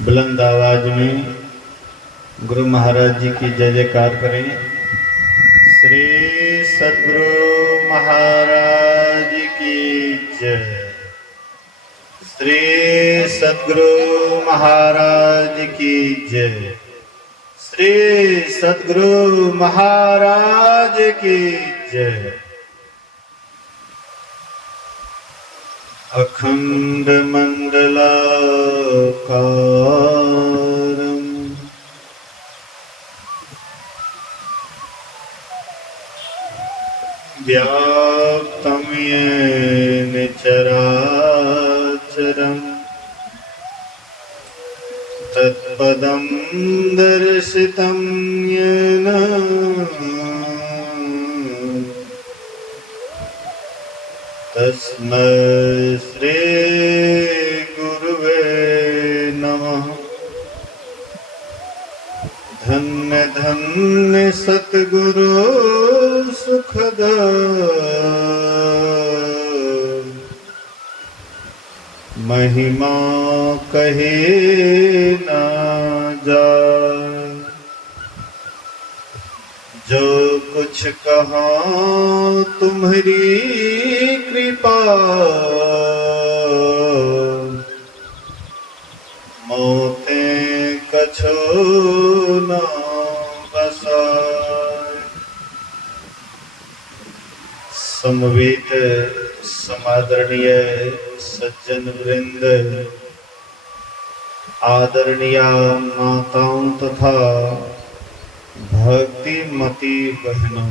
बुलंद आवाज में गुरु महाराज जी की जय जयकार करें। श्री सद्गुरु महाराज की जय। श्री सद्गुरु महाराज की जय। श्री सद्गुरु महाराज की जय। अखंड मंडलाकारं व्याप्तं येन चराचरं तत्पदं दर्शितं येन तस्मै श्री गुरुवे नमः। धन्य धन्य सतगुरु सुखद महिमा कहे ना जाए। जो कुछ कहा तुम्हारी कृपा मोते कछो न बसाए। समवेत समादरणीय सज्जन वृंद, आदरणीय माताओं तथा भक्ति मती बहनों,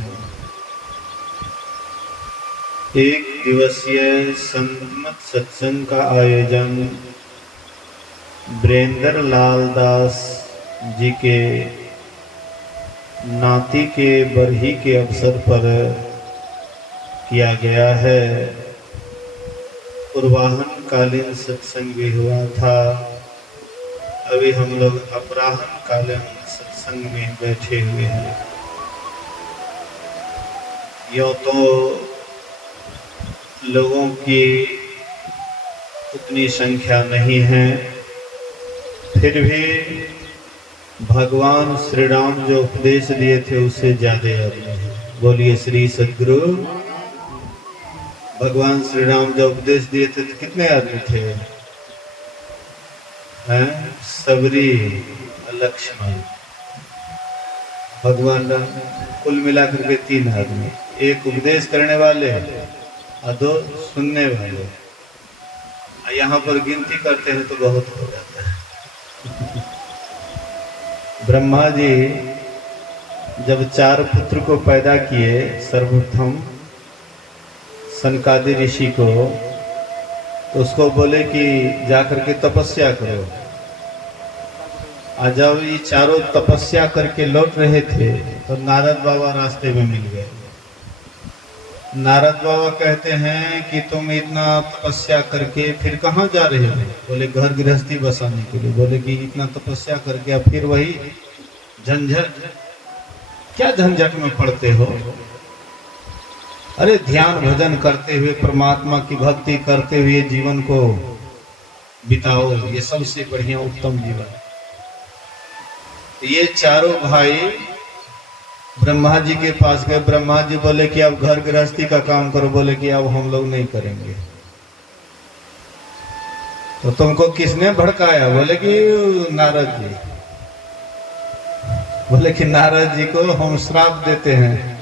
एक दिवसीय संत सत्संग का आयोजन ब्रेंदर लाल दास जी के नाती के बरही के अवसर पर किया गया है। पूर्वाहन कालीन सत्संग भी हुआ था। अभी हम लोग अपराहन कालीन सत्संग में बैठे हुए हैं। यूँ तो लोगों की उतनी संख्या नहीं है, फिर भी भगवान श्री राम जो उपदेश दिए थे उससे ज्यादा आदमी है। बोलिए श्री सद्गुरु। भगवान श्री राम जो उपदेश दिए थे तो कितने आदमी थे? हैं? सबरी, लक्ष्मण, भगवान राम, कुल मिलाकर के 3 आदमी। एक उपदेश करने वाले और 2 सुनने वाले। यहाँ पर गिनती करते हैं तो बहुत हो जाता है। ब्रह्मा जी जब 4 पुत्र को पैदा किए, सर्वप्रथम सनकादि ऋषि को, तो उसको बोले कि जाकर के तपस्या करो। और जब ये चारों तपस्या करके लौट रहे थे तो नारद बाबा रास्ते में मिल गए। नारद बाबा कहते हैं कि तुम इतना तपस्या करके फिर कहाँ जा रहे हो? बोले घर गृहस्थी बसाने के लिए। बोले कि इतना तपस्या करके अब फिर वही झंझट, क्या झंझट में पड़ते हो? अरे ध्यान भजन करते हुए, परमात्मा की भक्ति करते हुए जीवन को बिताओ, ये सबसे बढ़िया उत्तम जीवन। ये चारों भाई ब्रह्मा जी के पास गए। ब्रह्मा जी बोले कि अब घर गृहस्थी का काम करो। बोले कि अब हम लोग नहीं करेंगे। तो तुमको किसने भड़काया? बोले कि नारद जी। बोले कि नारद जी को हम श्राप देते हैं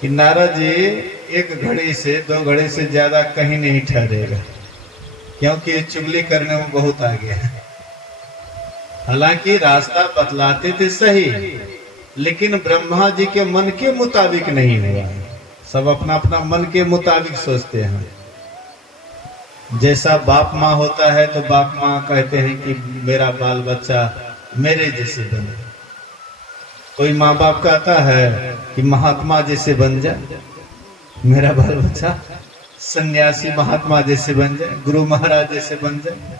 कि नारद जी 1 घड़ी से 2 घड़ी से ज्यादा कहीं नहीं ठहरेगा, क्योंकि चुगली करने में बहुत आगे है। हालांकि रास्ता बतलाते थे सही, लेकिन ब्रह्मा जी के मन के मुताबिक नहीं हुआ। सब अपना अपना मन के मुताबिक सोचते हैं। जैसा बाप माँ होता है तो बाप माँ कहते हैं कि मेरा बाल बच्चा मेरे जैसे बने। कोई माँ बाप कहता है कि महात्मा जैसे बन जाए, मेरा बाल बच्चा सन्यासी महात्मा जैसे बन जाए, गुरु महाराज जैसे बन जाए।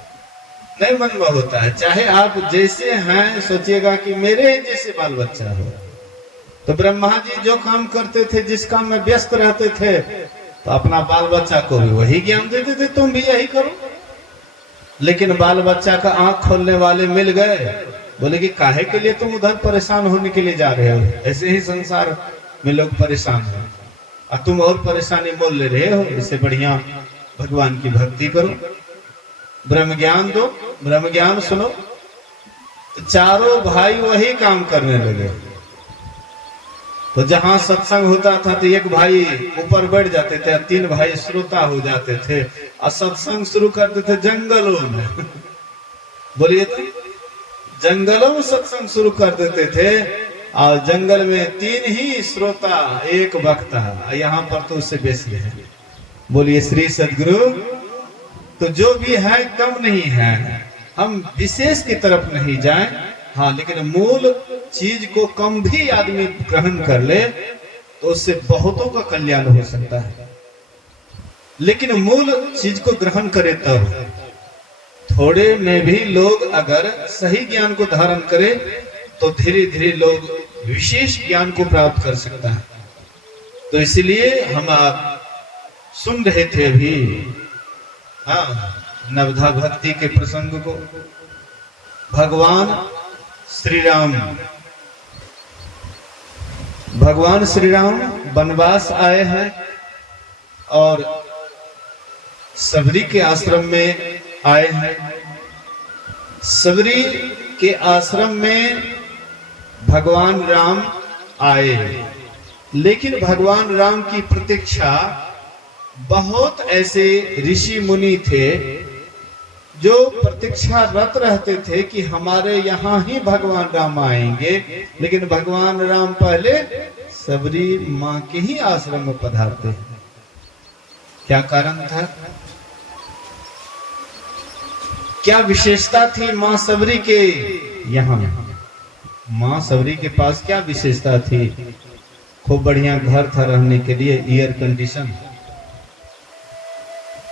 नहीं मन में होता है। चाहे आप जैसे हैं सोचिएगा कि मेरे जैसे बाल बच्चा हो। तो ब्रह्मा जी जो काम करते थे, जिस काम में व्यस्त रहते थे, तो अपना बाल बच्चा को भी वही ज्ञान देते थे, तुम भी यही करो। लेकिन बाल बच्चा का आंख खोलने वाले मिल गए, बोले कि काहे के लिए तुम उधर परेशान होने के लिए जा रहे हो, ऐसे ही संसार में लोग परेशान हैं और तुम और परेशानी मोल ले रहे हो, इससे बढ़िया भगवान की भक्ति करो, ब्रह्म ज्ञान दो, ब्रह्म ज्ञान सुनो। तो चारों भाई वही काम करने लगे। तो जहां सत्संग होता था तो एक भाई ऊपर बैठ जाते थे, 3 भाई श्रोता हो जाते थे और सत्संग शुरू करते थे जंगलों में। बोलिए तो, जंगलों में सत्संग शुरू कर देते थे और जंगल में 3 ही श्रोता, 1 वक्ता, यहाँ पर तो उससे बेसी है। बोलिए श्री सद्गुरु। तो जो भी है कम नहीं है, हम विशेष की तरफ नहीं जाएं, हाँ, लेकिन मूल चीज को कम भी आदमी ग्रहण कर ले तो उससे बहुतों का कल्याण हो सकता है। लेकिन मूल चीज को ग्रहण करे तब, थोड़े में भी लोग अगर सही ज्ञान को धारण करे तो धीरे धीरे लोग विशेष ज्ञान को प्राप्त कर सकता है। तो इसलिए हम आप सुन रहे थे अभी, हाँ, नवधा भक्ति के प्रसंग को। भगवान श्री राम वनवास आए हैं और सबरी के आश्रम में आए हैं। सबरी के आश्रम में भगवान राम आए, लेकिन भगवान राम की प्रतीक्षा बहुत ऐसे ऋषि मुनि थे जो प्रतीक्षारत रहते थे कि हमारे यहाँ ही भगवान राम आएंगे, लेकिन भगवान राम पहले सबरी माँ के ही आश्रम में पधारते हैं। क्या कारण था? क्या विशेषता थी माँ सबरी के यहाँ? माँ सबरी के पास क्या विशेषता थी? खूब बढ़िया घर था रहने के लिए, एयर कंडीशन,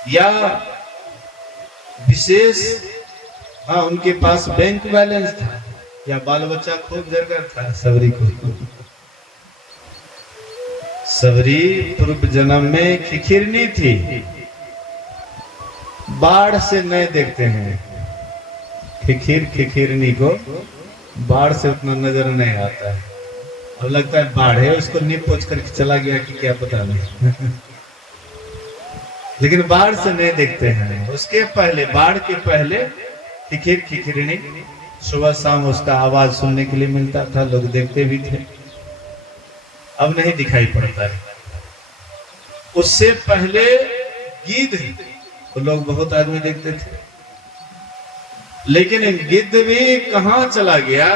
या विशेष, हाँ, उनके पास बैंक बैलेंस था, या बाल बच्चा खूब जरगर था सबरी को? सबरी पूर्व जन्म में खिखिरनी थी, बाढ़ से नहीं देखते हैं। खिखिरनी को बाढ़ से उतना नजर नहीं आता है, अब लगता है बाढ़ है, उसको नींव पोछ करके चला गया कि क्या पता नहीं। लेकिन बाढ़ से नहीं देखते हैं। उसके पहले, बाढ़ के पहले खिखिरनी, सुबह शाम उसका आवाज सुनने के लिए मिलता था, लोग देखते भी थे। अब नहीं दिखाई पड़ता है। उससे पहले गिद्ध तो लोग बहुत आदमी देखते थे, लेकिन गिद्ध भी कहाँ चला गया?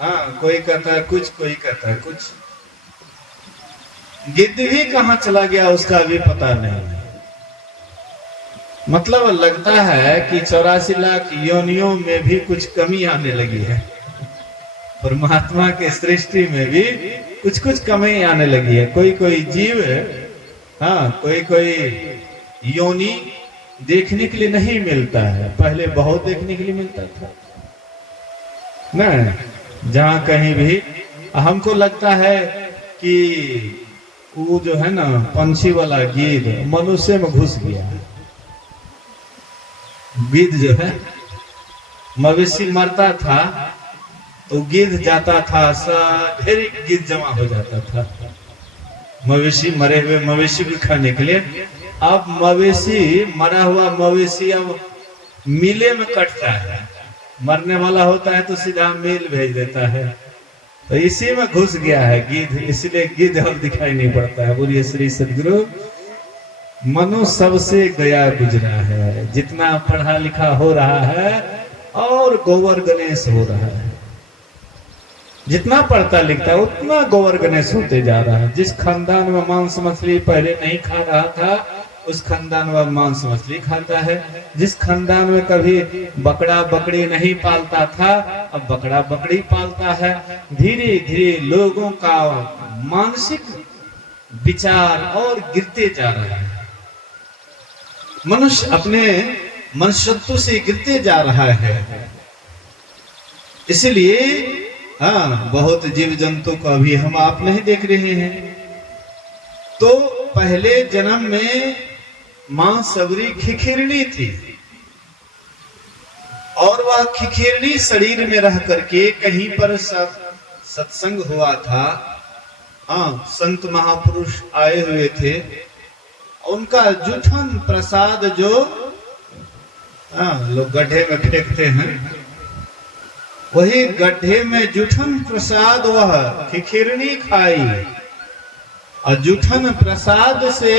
हाँ, कोई कहता है कुछ, कोई कहता है कुछ। गिद्ध भी कहाँ चला गया उसका भी पता नहीं। मतलब लगता है कि 84 लाख योनियों में भी कुछ कमी आने लगी है, परमात्मा के सृष्टि में भी कुछ कुछ कमी आने लगी है। कोई कोई जीव, हाँ, कोई कोई योनि देखने के लिए नहीं मिलता है, पहले बहुत देखने के लिए मिलता था ना। जहाँ कहीं भी हमको लगता है कि वो जो है ना पंछी वाला गिद्ध मनुष्य में घुस गया। गिद्ध जो है, मवेशी मरता था तो गिद्ध जाता था, ढेर गिद्ध जमा हो जाता था मवेशी, मरे हुए मवेशी को खाने के लिए। अब मवेशी, मरा हुआ मवेशी अब मिले में कटता है, मरने वाला होता है तो सीधा मिल भेज देता है। तो इसी में घुस गया है गिद्ध, इसलिए गिद्ध अब दिखाई नहीं पड़ता है। बोलिए श्री सद्गुरु। मनु सबसे गया गुजरा है, जितना पढ़ा लिखा हो रहा है और गोबर गणेश हो रहा है। जितना पढ़ता लिखता है उतना गोबर गणेश होते जा रहा है। जिस खानदान में मांस मछली पहले नहीं खा रहा था, उस खानदान में मांस मछली खाता है। जिस खानदान में कभी बकरा बकरी नहीं पालता था, अब बकरा बकरी पालता है। धीरे धीरे लोगों का मानसिक विचार और गिरते जा रहा है। मनुष्य अपने मनुष्यत्व से गिरते जा रहा है। इसलिए हाँ, बहुत जीव जंतु को अभी हम आप नहीं देख रहे हैं। तो पहले जन्म में मां सबरी खिखिरनी थी, और वह खिखिरनी शरीर में रह करके कहीं पर सत्संग हुआ था। हाँ, संत महापुरुष आए हुए थे, उनका जूठन प्रसाद जो लोग गड्ढे में फेंकते हैं, वही गड्ढे में जूठन प्रसाद वह खिखिरनी खाई। और जूठन प्रसाद से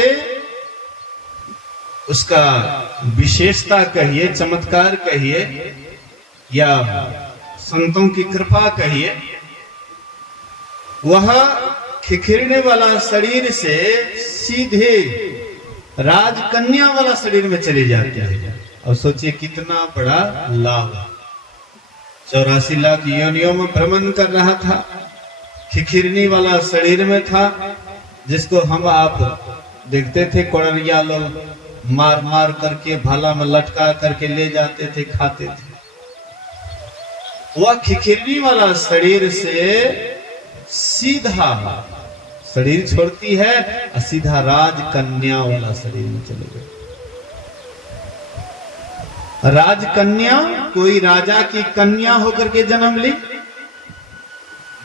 उसका विशेषता कहिए, चमत्कार कहिए, या संतों की कृपा कहिए, वह खिखिरने वाला शरीर से सीधे राजकन्या वाला शरीर में चले जाते हैं। और सोचिए कितना बड़ा लाभ। 84 लाख योनियों में भ्रमण कर रहा था, खिखिरनी वाला शरीर में था, जिसको हम आप देखते थे कोड़रिया लोग मार मार करके भाला में लटका करके ले जाते थे, खाते थे। वह खिखिरनी वाला शरीर से सीधा शरीर छोड़ती है और सीधा राजकन्या वाला शरीर में चले गए। राजकन्या कोई राजा की कन्या होकर के जन्म ली,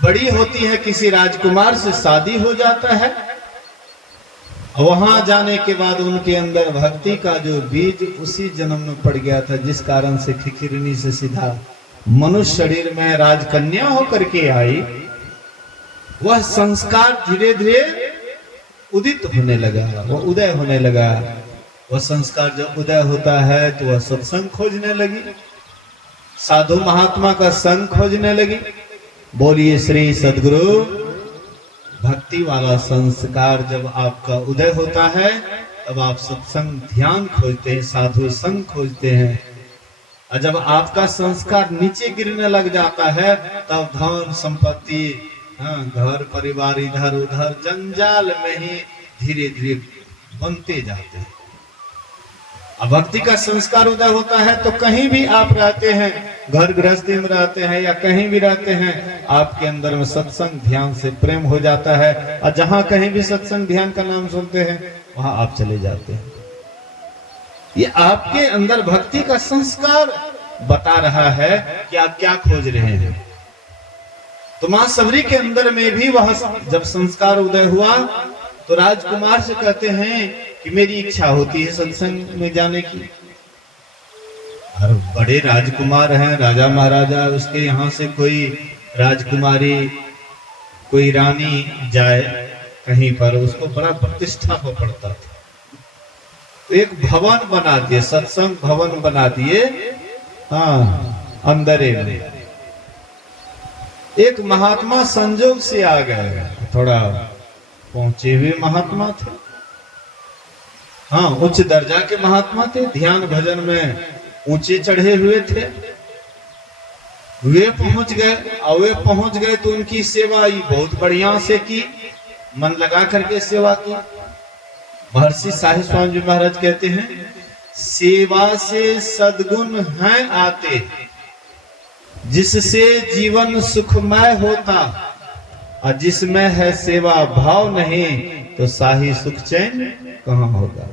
बड़ी होती है, किसी राजकुमार से शादी हो जाता है। वहां जाने के बाद उनके अंदर भक्ति का जो बीज उसी जन्म में पड़ गया था, जिस कारण से खिखिरनी से सीधा मनुष्य शरीर में राजकन्या होकर के आई। वह संस्कार धीरे धीरे उदित होने लगा, वह उदय होने लगा। वह संस्कार जब उदय होता है तो वह सत्संग खोजने लगी, साधु महात्मा का संग खोजने लगी। बोलिए श्री सद्गुरु। भक्ति वाला संस्कार जब आपका उदय होता है तब आप सत्संग ध्यान खोजते हैं, साधु संग खोजते हैं। और जब आपका संस्कार नीचे गिरने लग जाता है तब धन संपत्ति, घर परिवार इधर उधर जंजाल में ही धीरे धीरे बनते जाते हैं। अब भक्ति का संस्कार उदय होता है तो कहीं भी आप रहते हैं, घर गृहस्थी में रहते हैं या कहीं भी रहते हैं, आपके अंदर में सत्संग ध्यान से प्रेम हो जाता है। और जहां कहीं भी सत्संग ध्यान का नाम सुनते हैं वहां आप चले जाते हैं। ये आपके अंदर भक्ति का संस्कार बता रहा है कि आप क्या खोज रहे हैं। तो मां सबरी के अंदर में भी वह जब संस्कार उदय हुआ तो राजकुमार से कहते हैं कि मेरी इच्छा होती है सत्संग में जाने की। और बड़े राजकुमार हैं, राजा महाराजा, उसके यहाँ से कोई राजकुमारी, कोई रानी जाए कहीं पर, उसको बड़ा प्रतिष्ठा हो पड़ता था। तो एक भवन बना दिए, सत्संग भवन बना दिए। हाँ, अंदर में एक महात्मा संजोग से आ गए, थोड़ा पहुंचे हुए महात्मा थे। हाँ, उच्च दर्जा के महात्मा थे, ध्यान भजन में ऊंचे चढ़े हुए थे। वे पहुंच गए, और वे पहुंच गए तो उनकी सेवा ही बहुत बढ़िया से की, मन लगा करके सेवा की। महर्षि साहिब स्वामी जी महाराज कहते हैं, सेवा से सद्गुण हैं आते, जिससे जीवन सुखमय होता, और जिसमें है सेवा भाव नहीं तो साही सुख चैन कहां होगा।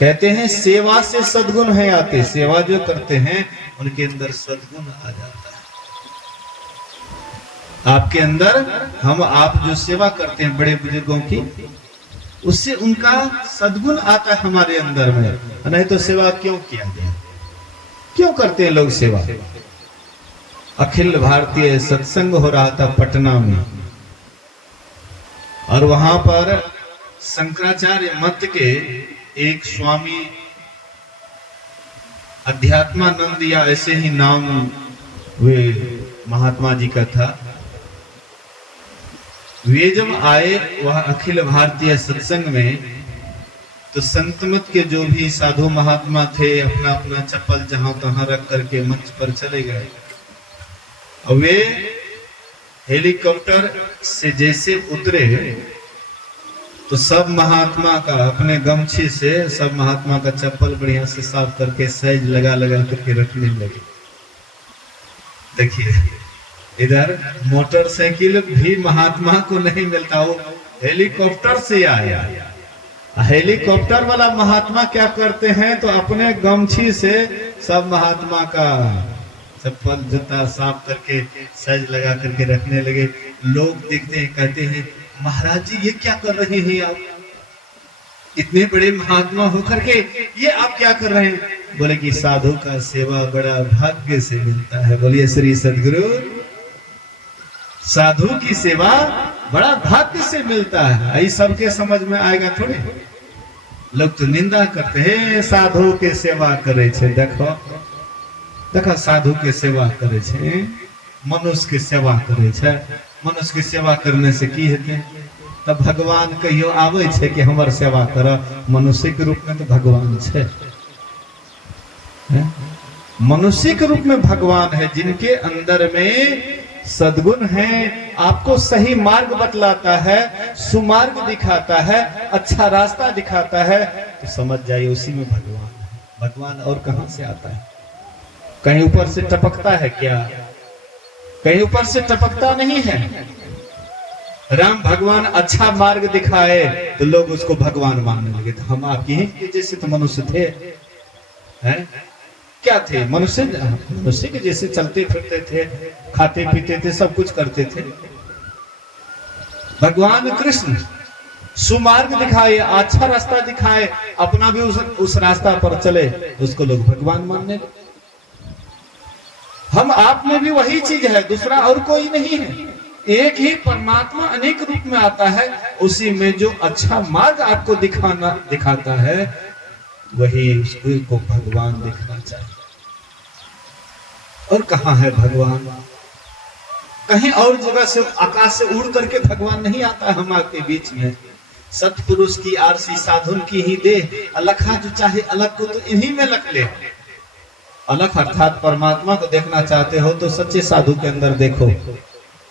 कहते हैं सेवा से सद्गुण है आते, सेवा जो करते हैं उनके अंदर सद्गुण आ जाता है। आपके अंदर हम आप जो सेवा करते हैं बड़े बुजुर्गों की, उससे उनका सद्गुण आता है हमारे अंदर में। नहीं तो सेवा क्यों किया गया, क्यों करते हैं लोग सेवा। अखिल भारतीय सत्संग हो रहा था पटना में, और वहां पर शंकराचार्य मत के एक स्वामी अध्यात्मानंद या ऐसे ही नाम वे महात्मा जी का था। वे जब आए वह अखिल भारतीय सत्संग में, तो संतमत के जो भी साधु महात्मा थे अपना अपना चप्पल जहां तहां रख करके मंच पर चले गए। और वे हेलीकॉप्टर से जैसे उतरे तो सब महात्मा का अपने गमछे से सब महात्मा का चप्पल बढ़िया से साफ करके सहज लगा लगा करके रखने लगे। देखिए, इधर मोटरसाइकिल भी महात्मा को नहीं मिलता, वो हेलीकॉप्टर से आया। हेलीकॉप्टर वाला महात्मा क्या करते हैं, तो अपने गमछी से सब महात्मा का चप्पल जूता साफ करके सज लगा करके रखने लगे। लोग देखते हैं, कहते हैं महाराज जी ये क्या कर रहे हैं आप, इतने बड़े महात्मा होकर के ये आप क्या कर रहे हैं? बोले कि साधु का सेवा बड़ा भाग्य से मिलता है। बोलिए श्री सद्गुरु। साधु की सेवा बड़ा भाग्य से मिलता है। ये सबके समझ में आएगा थोड़े। लोग तो निंदा करते हैं साधु के सेवा करे छे। देखो देखो साधु के सेवा करे छे, मनुष्य के सेवा करे छे। मनुष्य की सेवा करने से की हेते? तब भगवान कहियो आवे छे कि हमर सेवा कर। मनुष्य के रूप में तो भगवान छे, मनुष्य के रूप में भगवान है, जिनके अंदर में सद्गुण है, आपको सही मार्ग बतलाता है, सुमार्ग दिखाता है, अच्छा रास्ता दिखाता है, तो समझ जाइए उसी में भगवान है। भगवान और कहां से आता है? कहीं ऊपर से टपकता है क्या? कहीं ऊपर से टपकता नहीं है। राम भगवान अच्छा मार्ग दिखाए तो लोग उसको भगवान मानने लगे। तो हम आपकी ही जैसे तो मनुष्य थे, हैं? क्या थे? मनुष्य मनुष्य के जैसे चलते फिरते थे, खाते पीते थे, सब कुछ करते थे। भगवान कृष्ण सुमार्ग दिखाए, अच्छा रास्ता दिखाए, अपना भी उस रास्ता पर चले, उसको लोग भगवान मानने लगे। हम आप में भी वही चीज है, दूसरा और कोई नहीं है। एक ही परमात्मा अनेक रूप में आता है, उसी में जो अच्छा मार्ग आपको दिखाता है, वही उसको भगवान दिखना चाहिए। और कहां है भगवान? कहीं और जगह से आकाश से उड़ करके भगवान नहीं आता है हम आपके बीच में। सतपुरुष की आरसी साधुन की ही दे, अलखा जो चाहे अलग को तो इन्हीं में लख ले। अलख अर्थात परमात्मा को देखना चाहते हो तो सच्चे साधु के अंदर देखो,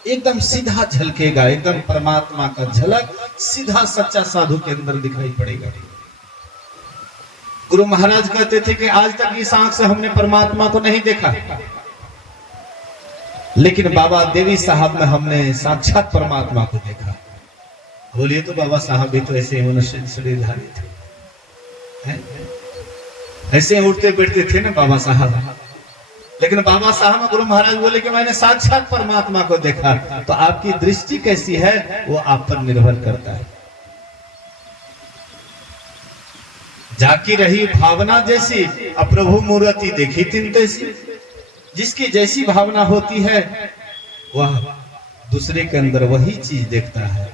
एकदम सीधा झलकेगा, एकदम परमात्मा का झलक सीधा सच्चा साधु के अंदर दिखाई पड़ेगा। गुरु महाराज कहते थे कि आज तक इस आंख से हमने परमात्मा को नहीं देखा, लेकिन बाबा देवी साहब में हमने साक्षात परमात्मा को देखा। बोलिए तो बाबा साहब भी तो ऐसे मनुष्य शरीरधारी थे, ऐसे उठते बैठते थे ना बाबा साहब। लेकिन बाबा साहब गुरु महाराज बोले कि मैंने साक्षात परमात्मा को देखा। तो आपकी दृष्टि कैसी है वो आप पर निर्भर करता है। जाकी रही भावना जैसी, अप्रभु मूर्ति देखी तिन तैसी। जिसकी जैसी भावना होती है वह दूसरे के अंदर वही चीज देखता है।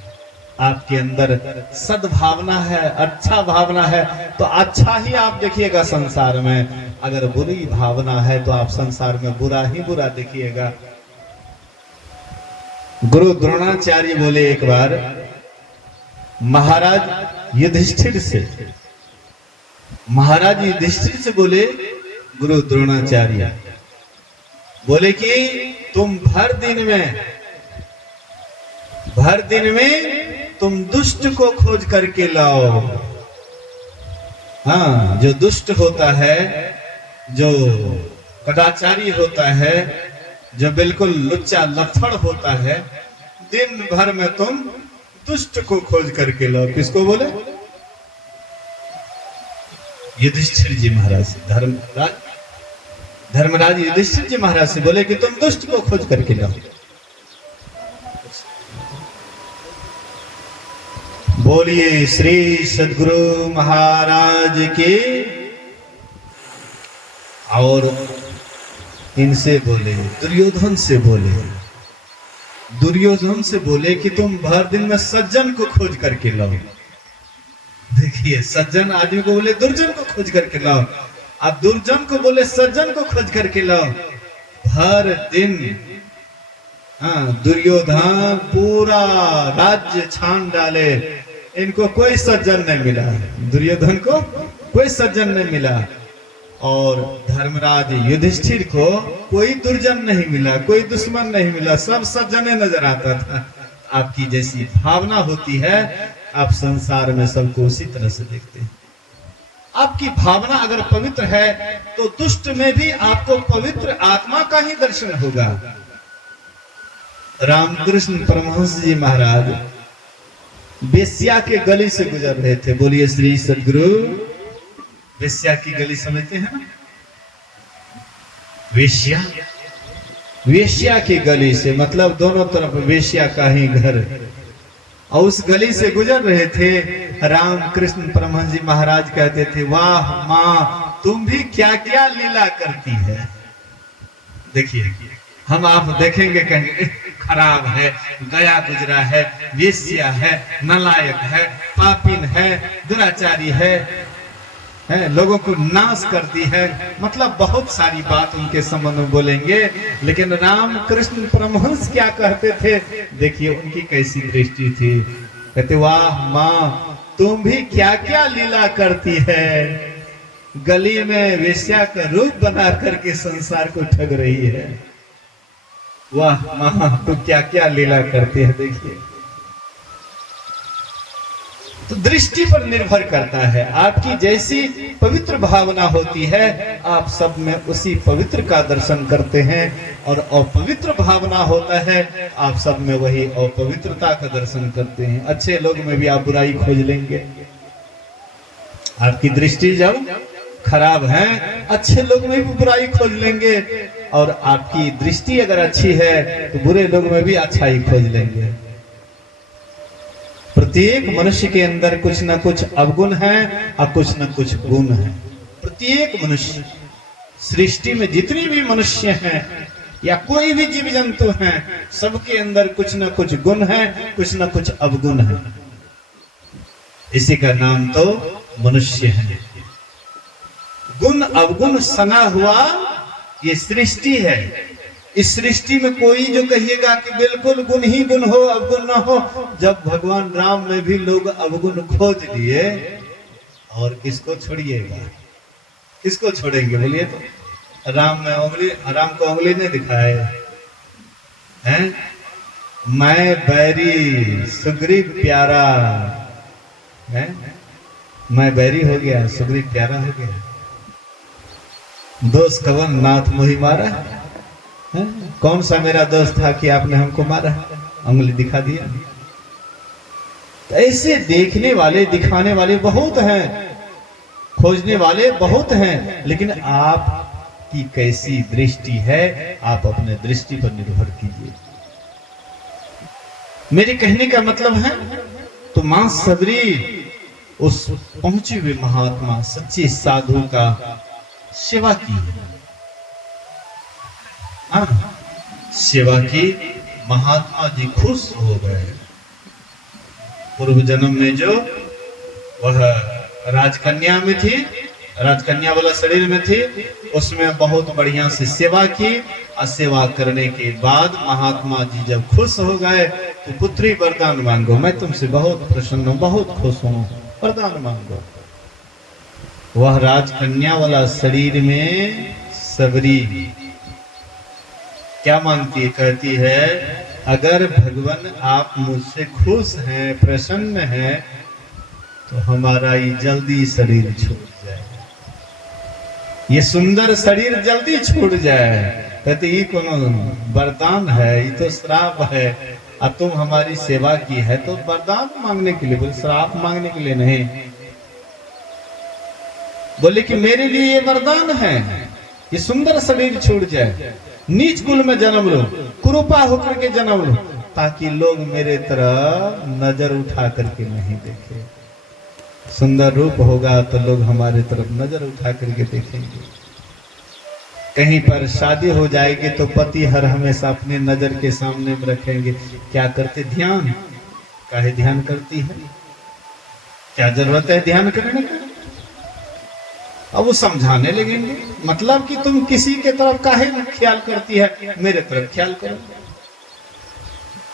आपके अंदर सद्भावना है, अच्छा भावना है, तो अच्छा ही आप देखिएगा संसार में। अगर बुरी भावना है तो आप संसार में बुरा ही बुरा देखिएगा। गुरु द्रोणाचार्य बोले एक बार महाराज युधिष्ठिर से, महाराज युधिष्ठिर से बोले गुरु द्रोणाचार्य बोले कि तुम भर दिन में तुम दुष्ट को खोज करके लाओ। हाँ, जो दुष्ट होता है, जो कदाचारी होता है, जो बिल्कुल लुच्चा लफड़ होता है, दिन भर में तुम दुष्ट को खोज करके लाओ। किसको बोले? युधिष्ठिर जी महाराज से, धर्मराज युधिष्ठिर जी महाराज से बोले कि तुम दुष्ट को खोज करके लाओ। बोलिए श्री सद्गुरु महाराज के। और इनसे बोले, दुर्योधन से बोले, दुर्योधन से बोले कि तुम भर दिन में सज्जन को खोज करके लाओ। देखिए, सज्जन आदमी को बोले दुर्जन को खोज करके लाओ, अब दुर्जन को बोले सज्जन को खोज करके लाओ। भर दिन दुर्योधन पूरा राज्य छान डाले, इनको कोई सज्जन नहीं मिला। दुर्योधन को कोई सज्जन नहीं मिला और धर्मराज युधिष्ठिर को कोई दुर्जन नहीं मिला, कोई दुश्मन नहीं मिला, सब सज्जने नजर आता था। आपकी जैसी भावना होती है, आप संसार में सबको उसी तरह से देखते हैं। आपकी भावना अगर पवित्र है तो दुष्ट में भी आपको पवित्र आत्मा का ही दर्शन होगा। रामकृष्ण परमहंस जी महाराज वेश्या के गली से गुजर रहे थे। बोलिए श्री सद्गुरु। वेश्या की गली समझते हैं ना? वेश्या, वेश्या की गली से मतलब दोनों तरफ वेश्या का ही घर। और उस गली से गुजर रहे थे। राम कृष्ण परमहंस जी महाराज कहते थे, वाह माँ तुम भी क्या क्या लीला करती है। देखिए हम आप देखेंगे कहेंगे खराब है, गया गुजरा है, वेश्या है, नालायक है, पापिन है, दुराचारी है, लोगों को नाश करती है, मतलब बहुत सारी बात उनके संबंध में बोलेंगे। लेकिन राम कृष्ण परमहंस क्या कहते थे? देखिए उनकी कैसी दृष्टि थी। कहते वाह माँ तुम भी क्या क्या लीला करती है, गली में वेश्या का रूप बना करके संसार को ठग रही है। वाह माँ तू क्या क्या लीला करती है। देखिए तो दृष्टि पर निर्भर करता है। आपकी जैसी पवित्र भावना होती है आप सब में उसी पवित्र का दर्शन करते हैं, और अपवित्र भावना होता है आप सब में वही अपवित्रता का दर्शन करते हैं। अच्छे लोग में भी आप बुराई खोज लेंगे। आपकी दृष्टि जब खराब है अच्छे लोग में भी बुराई खोज लेंगे, और आपकी दृष्टि अगर अच्छी है तो बुरे लोग में भी अच्छाई खोज लेंगे। प्रत्येक मनुष्य के अंदर कुछ ना कुछ अवगुण है और कुछ ना कुछ गुण है। प्रत्येक मनुष्य, सृष्टि में जितने भी मनुष्य हैं या कोई भी जीव जंतु हैं, सबके अंदर कुछ ना कुछ गुण है, कुछ ना कुछ अवगुण है। इसी का नाम तो मनुष्य है। गुण अवगुण सना हुआ ये सृष्टि है। इस सृष्टि में कोई जो कहिएगा कि बिल्कुल गुण ही गुण हो अवगुण ना हो, जब भगवान राम में भी लोग अवगुण खोज लिए, और किसको छोड़िएगा? किसको छोड़ेंगे बोलिए? तो राम में उंगली, राम को उंगली नहीं दिखाए हैं? मैं बैरी सुग्रीव प्यारा है, मैं बैरी हो गया सुग्रीव प्यारा हो गया। दोस्त कवन नाथ मोहि मारा, कौन सा मेरा दोस्त था कि आपने हमको मारा? उंगली दिखा दिया। ऐसे देखने वाले दिखाने वाले बहुत हैं, खोजने वाले बहुत हैं, लेकिन आपकी कैसी दृष्टि है आप अपने दृष्टि पर निर्भर कीजिए। मेरे कहने का मतलब है तो मां सबरी उस पहुंचे हुए महात्मा सच्चे साधु का सेवा की। सेवा की, महात्मा जी खुश हो गए। पूर्व जन्म में जो वह राजकन्या में थी, राजकन्या वाला शरीर में थी, उसमें बहुत बढ़िया से सेवा की, और सेवा करने के बाद महात्मा जी जब खुश हो गए तो पुत्री वरदान मांगो, मैं तुमसे बहुत प्रसन्न हूँ, बहुत खुश हूँ, वरदान मांगो। वह राजकन्या वाला शरीर में सबरी क्या मांगती है? कहती है अगर भगवान आप मुझसे खुश हैं, प्रसन्न हैं, तो हमारा ये जल्दी शरीर छूट जाए, ये सुंदर शरीर जल्दी छूट जाए। कहते ये कोनो वरदान है, ये तो श्राप है, अब तुम हमारी सेवा की है तो वरदान मांगने के लिए, बोले श्राप मांगने के लिए नहीं। बोले कि मेरे लिए ये वरदान है, ये सुंदर शरीर छूट जाए, नीच कुल में जन्म लो, कुरूपा होकर के जन्म लो, ताकि लोग मेरे तरफ नजर उठा करके नहीं देखे। सुंदर रूप होगा तो लोग हमारे तरफ नजर उठा करके देखेंगे। कहीं पर शादी हो जाएगी तो पति हर हमेशा अपनी नजर के सामने में रखेंगे। क्या करते? ध्यान। काहे ध्यान करती है? क्या जरूरत है ध्यान करने का? अब वो समझाने लगेंगे, मतलब कि तुम किसी के तरफ काहे न ख्याल करती है, मेरे तरफ ख्याल करो।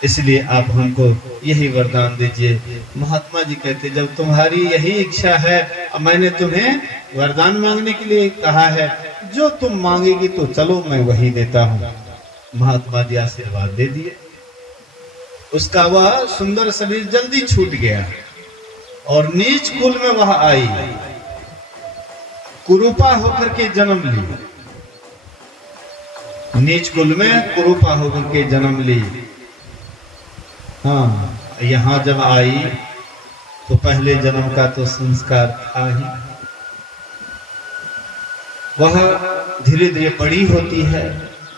इसलिए आप हमको यही वरदान दीजिए। महात्मा जी कहते जब तुम्हारी यही इच्छा है, अब मैंने तुम्हें वरदान मांगने के लिए कहा है, जो तुम मांगेगी तो चलो मैं वही देता हूँ। महात्मा जी आशीर्वाद दे दिए। उसका वह सुंदर शरीर जल्दी छूट गया और नीच कुल में वह आई, कुरूपा होकर के जन्म ली। नीच कुल में कुरूपा होकर के जन्म ली। हाँ, यहाँ जब आई तो पहले जन्म का तो संस्कार था ही। वह धीरे धीरे बड़ी होती है,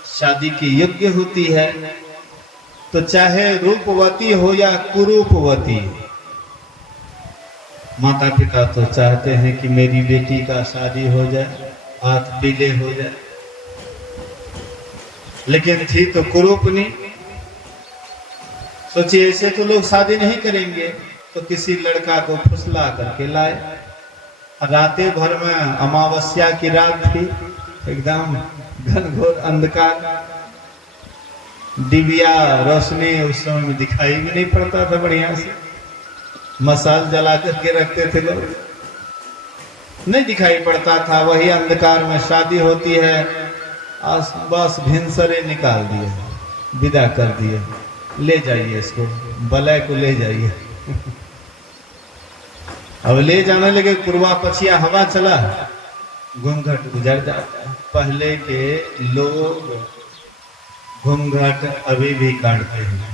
शादी की योग्य होती है, तो चाहे रूपवती हो या कुरूपवती, माता पिता तो चाहते हैं कि मेरी बेटी का शादी हो जाए, हाथ पीले हो जाए। लेकिन थी तो कुरूपनी। सोचिए, ऐसे तो लोग शादी नहीं करेंगे, तो किसी लड़का को फुसला करके लाए। रातें भर में अमावस्या की रात थी, एकदम घनघोर अंधकार, डिबिया रोशनी उस समय में दिखाई भी नहीं पड़ता था बढ़िया से। मसाल जला करके रखते थे लोग, नहीं दिखाई पड़ता था। वही अंधकार में शादी होती है, बस भिनसरे निकाल दिए, विदा कर दिए, ले जाइए इसको, बलय को ले जाइए। अब ले जाने लगे, पूर्वा पछिया हवा चला, घूंघट गुजर जाता है। पहले के लोग घूंघट अभी भी काटते हैं,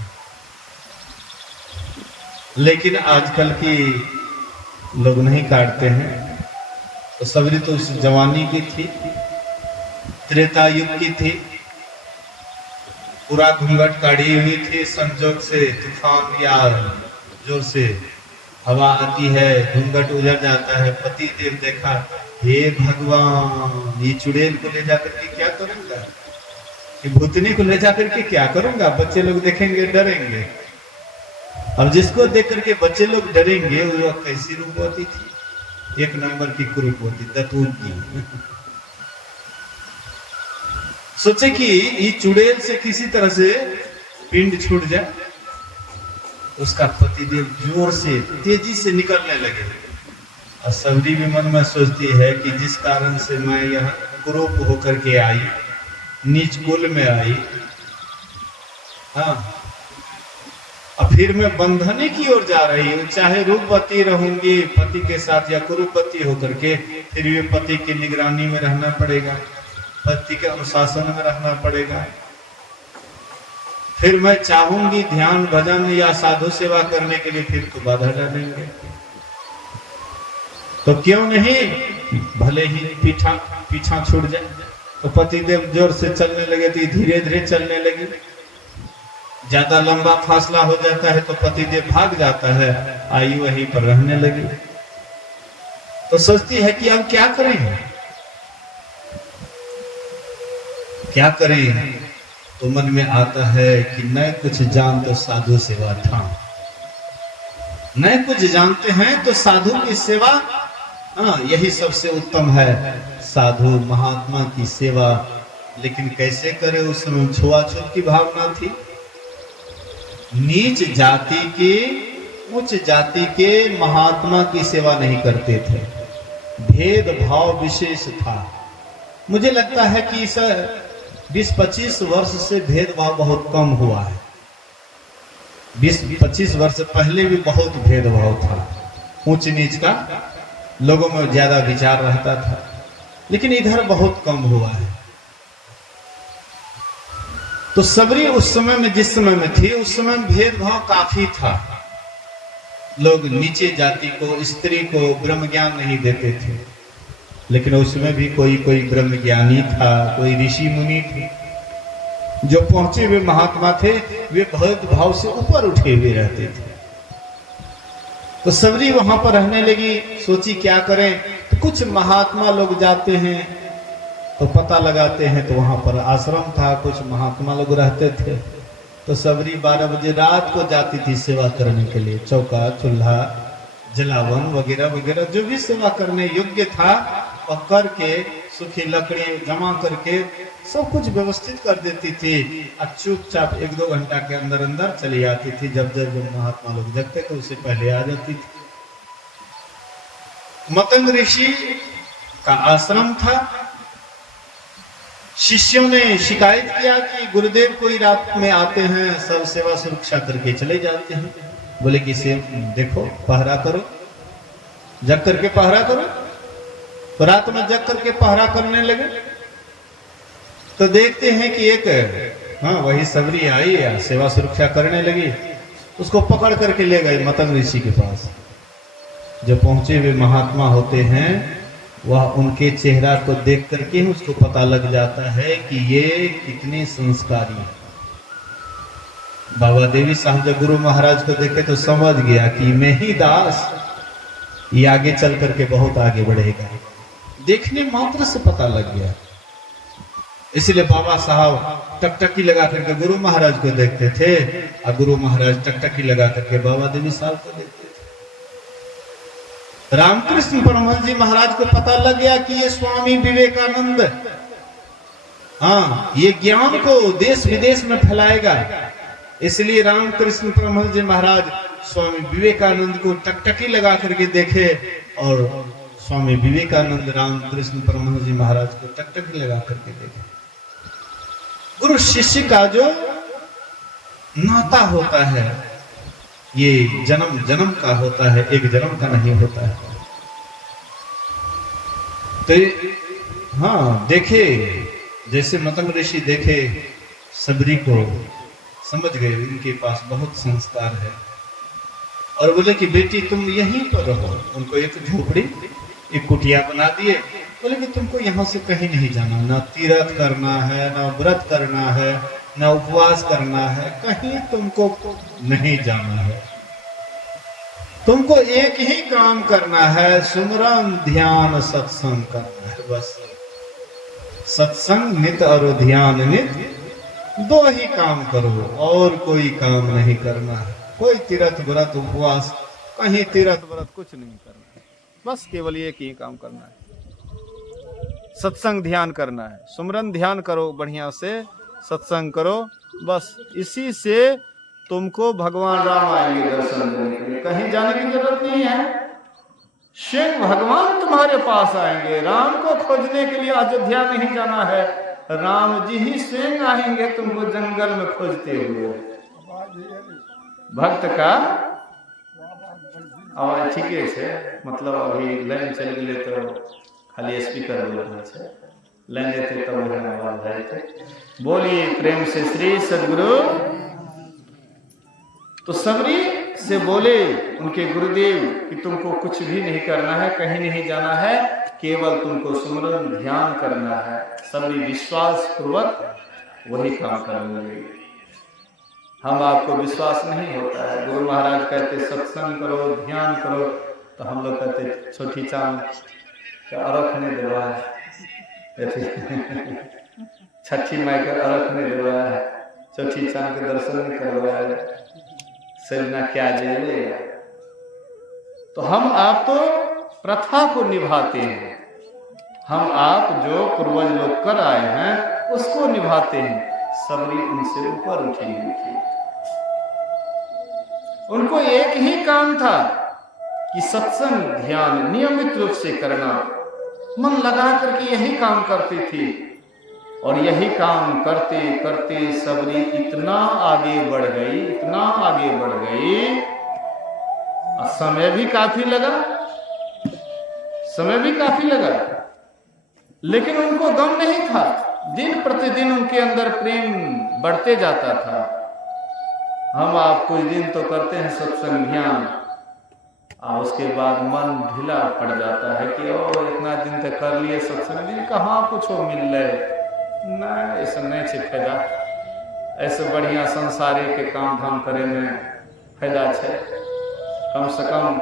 लेकिन आजकल की लोग नहीं काटते हैं। तो सबरी तो उस जवानी की थी, त्रेता युग की थी, पूरा घूंघट काढ़ी हुई थी। संजोग से तूफान या जोर से हवा आती है, घूंघट उजड़ जाता है। पति देव देखा, हे भगवान, ये चुड़ैल को ले जाकर के क्या करूंगा, ये भूतनी को ले जाकर के क्या करूंगा, बच्चे लोग देखेंगे डरेंगे। अब जिसको देख करके बच्चे लोग डरेंगे, वो कैसी रूपवती थी, एक नंबर की कुरूपवती, दतून की। सोचे कि ये चुड़ैल से किसी तरह से पिंड छूट जाए। उसका पतिदेव जोर से तेजी से निकलने लगे, और सबरी भी मन में सोचती है कि जिस कारण से मैं यह कुरूप होकर के आई, नीच कुल में आई, हाँ, और फिर मैं बंधने की ओर जा रही हूँ। चाहे रूपवती रहूंगी पति के साथ या कुरूपवती होकर के, फिर भी पति की निगरानी में रहना पड़ेगा, पति के अनुशासन में रहना पड़ेगा। फिर मैं चाहूंगी ध्यान भजन या साधु सेवा करने के लिए, फिर तो बाधा डालेंगे। तो क्यों नहीं, भले ही पीछा छूट जाए। तो पतिदेव जोर से चलने लगे, तो धीरे धीरे चलने लगी। ज्यादा लंबा फासला हो जाता है तो पतिदेव भाग जाता है, आई वहीं पर रहने लगी। तो सोचती है कि अब क्या करें, क्या करें। तो मन में आता है कि न कुछ जान तो साधु सेवा था, न कुछ जानते हैं तो साधु की सेवा, हाँ, यही सबसे उत्तम है, साधु महात्मा की सेवा। लेकिन कैसे करे, उस समय छुआछूत की भावना थी। नीच जाति के, उच्च जाति के महात्मा की सेवा नहीं करते थे, भेदभाव विशेष था। मुझे लगता है कि इस 20-25 वर्ष से भेदभाव बहुत कम हुआ है। 20-25 वर्ष पहले भी बहुत भेदभाव था, ऊंच नीच का लोगों में ज्यादा विचार रहता था, लेकिन इधर बहुत कम हुआ है। तो सबरी उस समय में, जिस समय में थी, उस समय में भेदभाव काफी था। लोग नीचे जाति को, स्त्री को ब्रह्म ज्ञान नहीं देते थे, लेकिन उसमें भी कोई कोई ब्रह्म ज्ञानी था, कोई ऋषि मुनि थे, जो पहुंचे हुए महात्मा थे, वे भेदभाव से ऊपर उठे हुए रहते थे। तो सबरी वहां पर रहने लगी, सोची क्या करें। तो कुछ महात्मा लोग जाते हैं तो पता लगाते हैं, तो वहां पर आश्रम था, कुछ महात्मा लोग रहते थे। तो सबरी 12 बजे रात को जाती थी सेवा करने के लिए, चौका चूल्हा जलावन वगैरह वगैरह जो भी सेवा करने योग्य था, और करके सूखी लकड़ी जमा करके सब कुछ व्यवस्थित कर देती थी, और चुपचाप 1-2 घंटा के अंदर अंदर चली आती थी। जब जब जब महात्मा लोग जगते थे, उससे पहले आ जाती थी। मतंग ऋषि का आश्रम था। शिष्यों ने शिकायत किया कि गुरुदेव कोई रात में आते हैं, सब सेवा सुरक्षा करके चले जाते हैं। बोले कि से देखो, पहरा करो, जग करके पहरा करो। तो रात में जग करके पहरा करने लगे, तो देखते हैं कि एक, हाँ, वही सबरी आई, सेवा सुरक्षा करने लगी। उसको पकड़ करके ले गए मतंग ऋषि के पास। जो पहुंचे हुए महात्मा होते हैं वह उनके चेहरा को देख करके उसको पता लग जाता है कि ये कितने संस्कारी है। बाबा देवी साहब जब गुरु महाराज को देखे तो समझ गया कि मैं ही दास, ये आगे चल करके बहुत आगे बढ़ेगा। देखने मात्र से पता लग गया। इसलिए बाबा साहब टकटकी लगा करके गुरु महाराज को देखते थे और गुरु महाराज टकटकी लगा करके बाबा देवी साहब को देखते थे। रामकृष्ण परमहंस जी महाराज को पता लग गया कि ये स्वामी विवेकानंद, हाँ, ये ज्ञान को देश विदेश में फैलाएगा। इसलिए रामकृष्ण परमहंस जी महाराज स्वामी विवेकानंद को टकटकी लगा करके देखे और स्वामी विवेकानंद रामकृष्ण परमहंस जी महाराज को टकटकी लगा करके देखे। गुरु शिष्य का जो नाता होता है ये जन्म जन्म का होता है, एक जन्म का नहीं होता है। तो हाँ, देखे जैसे मतंग ऋषि देखे सबरी को, समझ गए इनके पास बहुत संस्कार है और बोले कि बेटी तुम यहीं पर रहो। उनको एक झोपड़ी, एक कुटिया बना दिए। बोले कि तुमको यहाँ से कहीं नहीं जाना, ना तीर्थ करना है, ना व्रत करना है, ना उपवास करना है, कहीं तुमको नहीं जाना है। तुमको एक ही काम करना है, सुमरन ध्यान सत्संग करना है, बस। सत्संग नित और ध्यान नित, दो ही काम करो और कोई काम नहीं करना है। कोई तीर्थ व्रत उपवास, कहीं तीर्थ व्रत कुछ नहीं करना है, बस केवल एक ही काम करना है, सत्संग ध्यान करना है। सुमरन ध्यान करो, बढ़िया से सत्संग करो, बस इसी से तुमको भगवान राम आएंगे दर्शन देने के लिए। कहीं जाने की जरूरत नहीं है, स्वयं भगवान तुम्हारे पास आएंगे। राम को खोजने के लिए अयोध्या नहीं जाना है, राम जी ही स्वयं आएंगे तुमको जंगल में खोजते हुए। भक्त का आवाज ठीक है, मतलब अभी लाइन चल गए तो खाली स्पीकर बोल रहे थे, लाइन देते तब आवाज आए थे। बोलिए प्रेम से श्री सदगुरु। तो सबरी से बोले उनके गुरुदेव कि तुमको कुछ भी नहीं करना है, कहीं नहीं जाना है, केवल तुमको सुमरन ध्यान करना है। सबरी विश्वास पूर्वक वही काम करेंगे। हम आपको विश्वास नहीं होता है, गुरु महाराज कहते सत्संग करो, ध्यान करो, तो हम लोग कहते छोटी चांद अर्घ नहीं दे रहा है, छठी माई का अर्घ नहीं दे रहा है, छोटी चांद के दर्शन नहीं कर रहा है, सजना क्या जेले। तो हम आप तो प्रथा को निभाते हैं, हम आप जो पूर्वज लोग कर आए हैं उसको निभाते हैं। सबरी उनसे ऊपर उठी हुई थी। उनको एक ही काम था कि सत्संग ध्यान नियमित रूप से करना, मन लगा करके यही काम करती थी। और यही काम करते करते सबरी इतना आगे बढ़ गई, इतना आगे बढ़ गई, और समय भी काफी लगा, समय भी काफी लगा, लेकिन उनको गम नहीं था। दिन प्रतिदिन उनके अंदर प्रेम बढ़ते जाता था। हम आप कुछ दिन तो करते हैं सत्संग ध्यान, और उसके बाद मन ढीला पड़ जाता है कि ओ इतना दिन तक कर लिए सत्संग, दिन कहाँ कुछ मिल रहे, नहीं ऐसा नहीं छे फायदा, ऐसे बढ़िया संसारी के काम धाम करे में फायदा है। कम से कम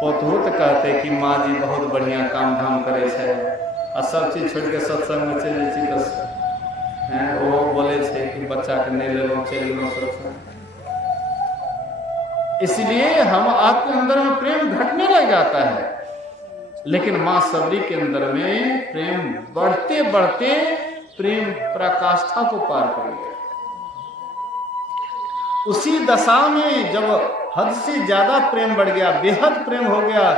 पोतहूत कहते कि माँ जी बहुत बढ़िया काम धाम करे छे, और सब चीज छोड़ के सत्संग में चल जी तो वो बोले छे कि बच्चा के नहीं ले लो, चल लो सत्संग। इसलिए हम आपके अंदर में प्रेम घटने लग जाता है, लेकिन मां सबरी के अंदर में प्रेम बढ़ते बढ़ते प्रेम पराकाष्ठा को पार कर गया। उसी दशा में जब हद से ज्यादा प्रेम बढ़ गया, बेहद प्रेम हो गया,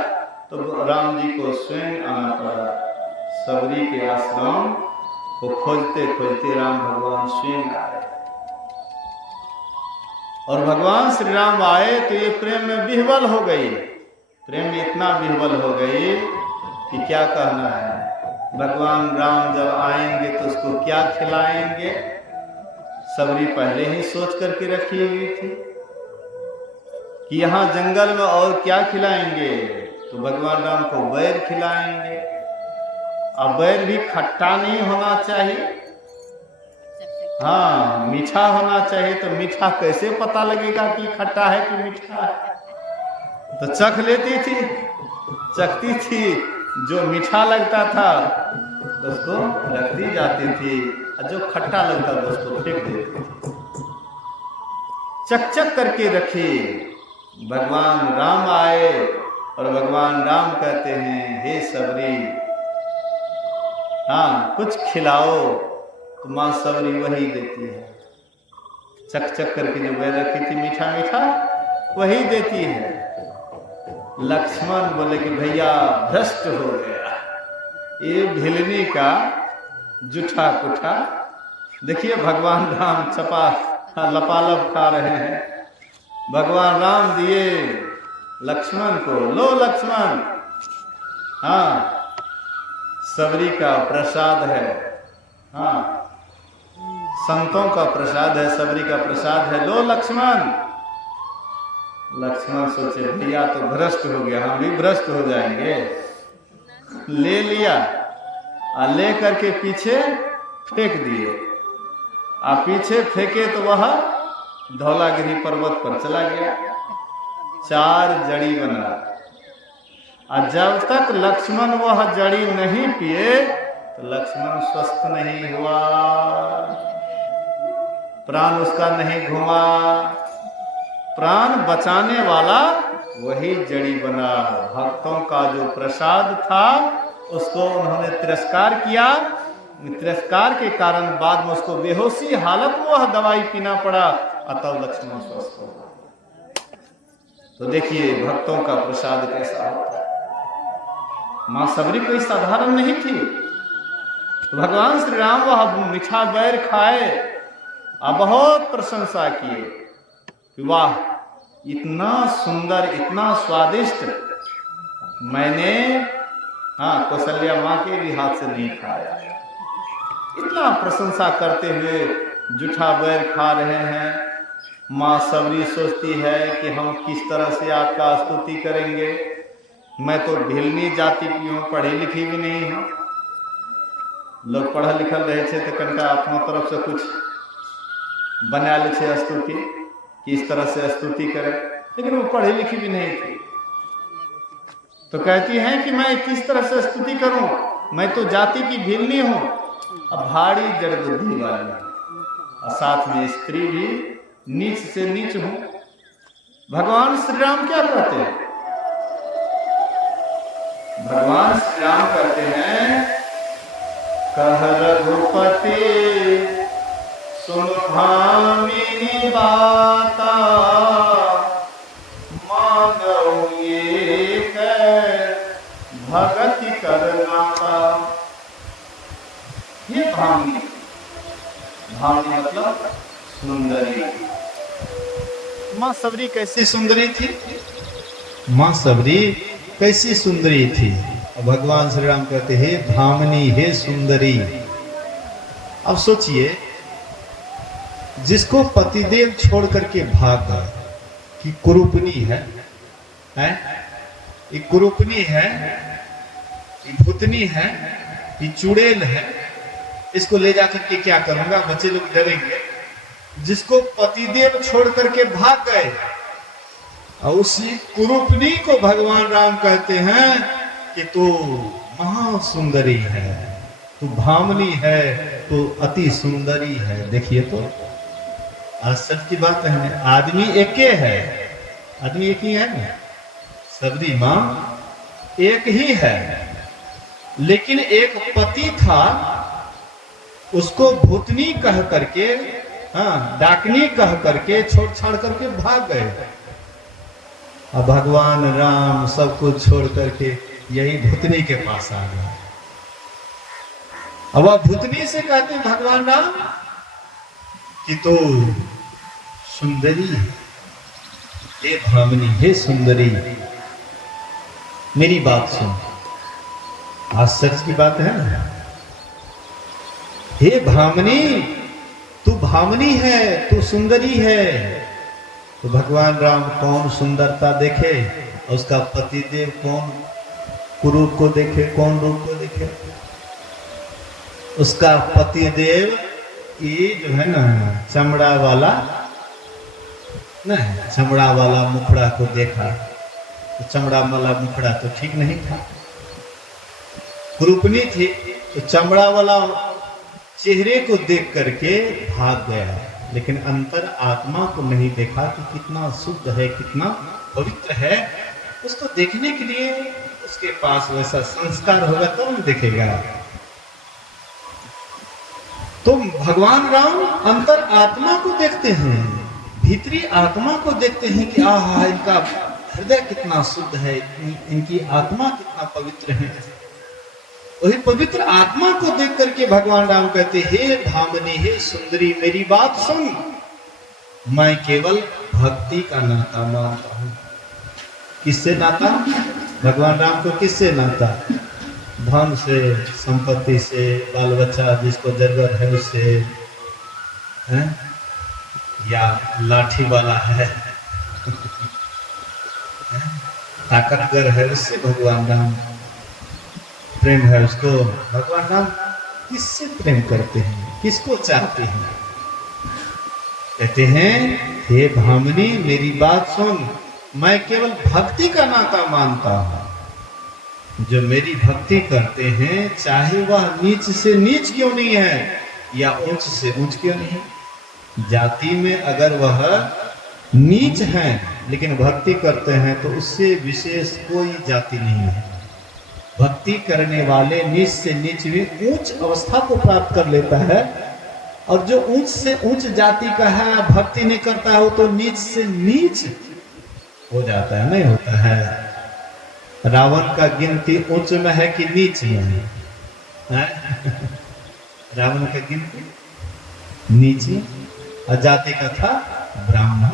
तो राम जी को स्वयं आना पड़ा। सबरी के आश्रम को खोजते खोजते राम भगवान स्वयं आए, और भगवान श्री राम आए तो ये प्रेम में विह्वल हो गई। प्रेम में इतना विह्वल हो गई कि क्या कहना है। भगवान राम जब आएंगे तो उसको क्या खिलाएंगे, सबरी पहले ही सोच करके रखी हुई थी। कि यहाँ जंगल में और क्या खिलाएंगे, तो भगवान राम को बैर खिलाएंगे। अब बैर भी खट्टा नहीं होना चाहिए, हाँ मीठा होना चाहिए। तो मीठा कैसे पता लगेगा कि खट्टा है कि मीठा है? तो चख लेती थी, चखती थी, जो मीठा लगता था तो उसको रखती जाती थी, और जो खट्टा लगता था उसको फेंक देती थी। चक चक करके रखी। भगवान राम आए और भगवान राम कहते हैं, हे सबरी, हाँ कुछ खिलाओ। तो माँ सबरी वही देती है, चक चक करके जो बैर रखी थी मीठा मीठा वही देती है। लक्ष्मण बोले कि भैया भ्रष्ट हो गया, ये भिलनी का जूठा कुठा। देखिए भगवान राम चपा लपालप खा रहे हैं। भगवान राम दिए लक्ष्मण को, लो लक्ष्मण, हाँ सबरी का प्रसाद है, हाँ संतों का प्रसाद है, सबरी का प्रसाद है, लो लक्ष्मण। लक्ष्मण सोचे भैया तो भ्रष्ट हो गया, हम भी भ्रष्ट हो जाएंगे। ले लिया और ले करके पीछे फेंक दिए। आप पीछे फेंके तो वह धौलागिरी पर्वत पर चला गया, 4 जड़ी बना। और जब तक लक्ष्मण वह जड़ी नहीं पिए तो लक्ष्मण स्वस्थ नहीं हुआ, प्राण उसका नहीं घुमा। प्राण बचाने वाला वही जड़ी बना। भक्तों का जो प्रसाद था उसको उन्होंने तिरस्कार किया। तिरस्कार के कारण बाद में उसको बेहोशी हालत में वह दवाई पीना पड़ा, अतः लक्ष्मण स्वस्थ हो। तो देखिए भक्तों का प्रसाद कैसा होता है। मां सबरी कोई साधारण नहीं थी। तो भगवान श्री राम वह मीठा बैर खाए और बहुत प्रशंसा किए कि वाह इतना सुंदर, इतना स्वादिष्ट मैंने कौशल्या माँ के भी हाथ से नहीं खाया। इतना प्रशंसा करते हुए जूठा बैर खा रहे हैं। माँ सबरी सोचती है कि हम किस तरह से आपका स्तुति करेंगे। मैं तो भिलनी जाति की हूँ, पढ़ी लिखी भी नहीं हूँ। लोग पढ़ल लिखल रहे थे तो कनका अपना तरफ से कुछ बना ले थे स्तुति कि इस तरह से स्तुति करे, लेकिन वो पढ़ी लिखी भी नहीं थी। तो कहती हैं कि मैं किस तरह से स्तुति करूं, मैं तो जाति की भिलनी हूं, अब भारी जड़ बुद्धि वाली, और साथ में स्त्री भी नीच से नीच हूं। भगवान श्री राम क्या कहते हैं? भगवान श्री राम कहते हैं, कह रघुपति सुन भामिनी बाता, मानव ये भगति करनाता। ये भामिनी, भामिनी मतलब सुंदरी। मां सबरी कैसी सुंदरी थी? मां सबरी कैसी सुंदरी थी? भगवान श्री राम कहते हैं भामिनी, हे सुंदरी। अब सोचिए, जिसको पतिदेव छोड़ करके भाग गए कि कुरूपनी है, ये कुरूपनी है, ये भूतनी है, ये चुड़ैल है, इसको ले जाकर के क्या करूंगा, बच्चे लोग डरेंगे। जिसको पतिदेव छोड़ करके भाग गए और उसी कुरूपनी को भगवान राम कहते हैं कि तू महासुंदरी है, तू भामनी है, तू अति सुंदरी है। देखिए तो आश्चर्य की बात है, आदमी एक है, आदमी एक ही है ना, सबरी मां एक ही है, लेकिन एक पति था, उसको भूतनी कह करके, डाकनी कह करके छोड़ छाड़ करके भाग गए। अब भगवान राम सब कुछ छोड़ करके यही भूतनी के पास आ गए। अब वह भूतनी से कहते भगवान राम कि तो सुंदरी, हे भामिनी, हे सुंदरी, मेरी बात सुन। आश्चर्य की बात है ना, हे भामिनी, तू भामिनी है, तू सुंदरी है, तो भगवान राम कौन सुंदरता देखे, उसका पतिदेव कौन कुरूप को देखे, कौन रूप को देखे? उसका पतिदेव ये जो है ना चमड़ा वाला नहीं, चमड़ा वाला मुखड़ा को देखा तो चमड़ा वाला मुखड़ा तो ठीक नहीं था, कुरूपनी थी, तो चमड़ा वाला चेहरे को देख करके भाग गया, लेकिन अंतर आत्मा को नहीं देखा कि कितना शुद्ध है, कितना पवित्र है। उसको देखने के लिए उसके पास वैसा संस्कार होगा तो हम देखेगा। तो भगवान राम अंतर आत्मा को देखते हैं, भीतरी आत्मा को देखते हैं कि आहा इनका हृदय कितना शुद्ध है, इनकी आत्मा कितना पवित्र है। वही पवित्र आत्मा को देख करके भगवान राम कहते, हे भामिनी, हे सुंदरी, मेरी बात सुन, मैं केवल भक्ति का नाता मानता हूं। किससे नाता? भगवान राम को किससे नाता? धन से, संपत्ति से, बाल बच्चा जिसको जरूरत है उससे, है? या लाठी वाला है ताकतवर है उससे भगवान राम प्रेम है उसको। भगवान राम किससे प्रेम करते हैं, किसको चाहते हैं? कहते हैं, हे भामिनी, मेरी बात सुन, मैं केवल भक्ति का नाता मानता हूं। जो मेरी भक्ति करते हैं, चाहे वह नीच से नीच क्यों नहीं है या ऊंच से ऊंच क्यों नहीं, जाति में अगर वह नीच है लेकिन भक्ति करते हैं तो उससे विशेष कोई जाति नहीं है। भक्ति करने वाले नीच से नीच भी ऊंच अवस्था को प्राप्त कर लेता है, और जो ऊंच से ऊंच जाति का है भक्ति नहीं करता है वो तो नीच से नीच हो जाता है, नहीं होता है। रावण का गिनती ऊंच में है कि नीच में है? रावण का गिनती नीचे, और जाति का था ब्राह्मण,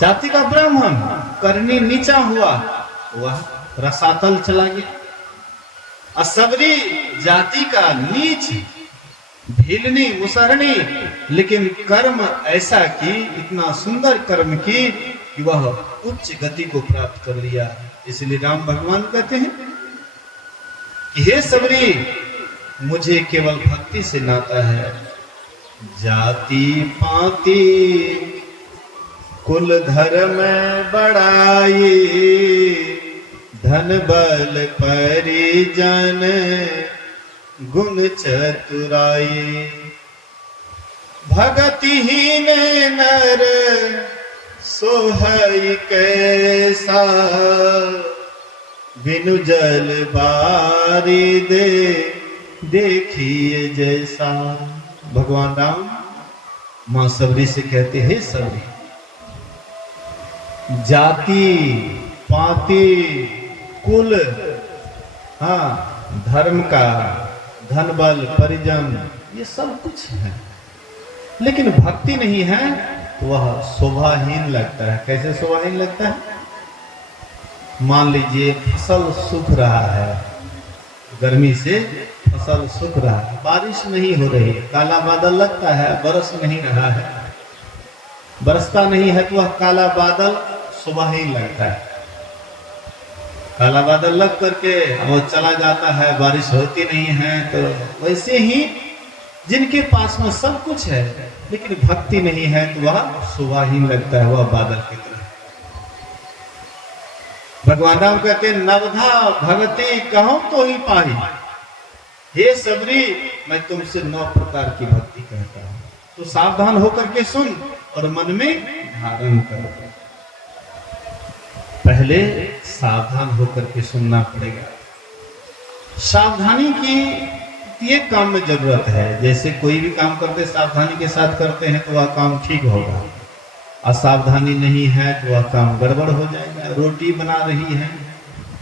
जाति का ब्राह्मण, करनी नीचा हुआ, वह रसातल चला गया। असबरी जाति का नीच, भीलनी, मुसहरणी, लेकिन कर्म ऐसा की, इतना सुंदर कर्म की कि वह उच्च गति को प्राप्त कर लिया। इसलिए राम भगवान कहते हैं कि हे सबरी, मुझे केवल भक्ति से नाता है। जाति पाति कुल धर्म बड़ाई, धन बल परिजन गुण चतुराई, भगतिहीन नर सोहई कैसा, बिनु जल बारी दे देखिए जैसा। भगवान राम मां सबरी से कहते हैं, सबरी, जाति पाति कुल, हाँ, धर्म का, धन बल परिजन, ये सब कुछ है, लेकिन भक्ति नहीं है तो वह शोभाहीन लगता है। कैसे शोभाहीन लगता है? मान लीजिए फसल सूख रहा है, गर्मी से फसल सूख रहा है, बारिश नहीं हो रही है, काला बादल लगता है, बरस नहीं रहा है, बरसता नहीं है तो वह काला बादल शोभाहीन लगता है। काला बादल लग करके वो चला जाता है, बारिश होती नहीं है। तो वैसे ही जिनके पास में सब कुछ है लेकिन भक्ति नहीं है तो वह शोभाहीन लगता है, वह बादल की तरह। भगवान राम कहते हैं, नवधा भगति कहूं तो ही पाही। हे सबरी, मैं तुमसे 9 प्रकार की भक्ति कहता हूं, तो सावधान होकर के सुन और मन में धारण कर। पहले सावधान होकर के सुनना पड़ेगा। सावधानी की ये काम में जरूरत है। जैसे कोई भी काम करते सावधानी के साथ करते हैं तो वह काम ठीक होगा, असावधानी नहीं है तो वह काम गड़बड़ हो जाएगा। रोटी बना रही है,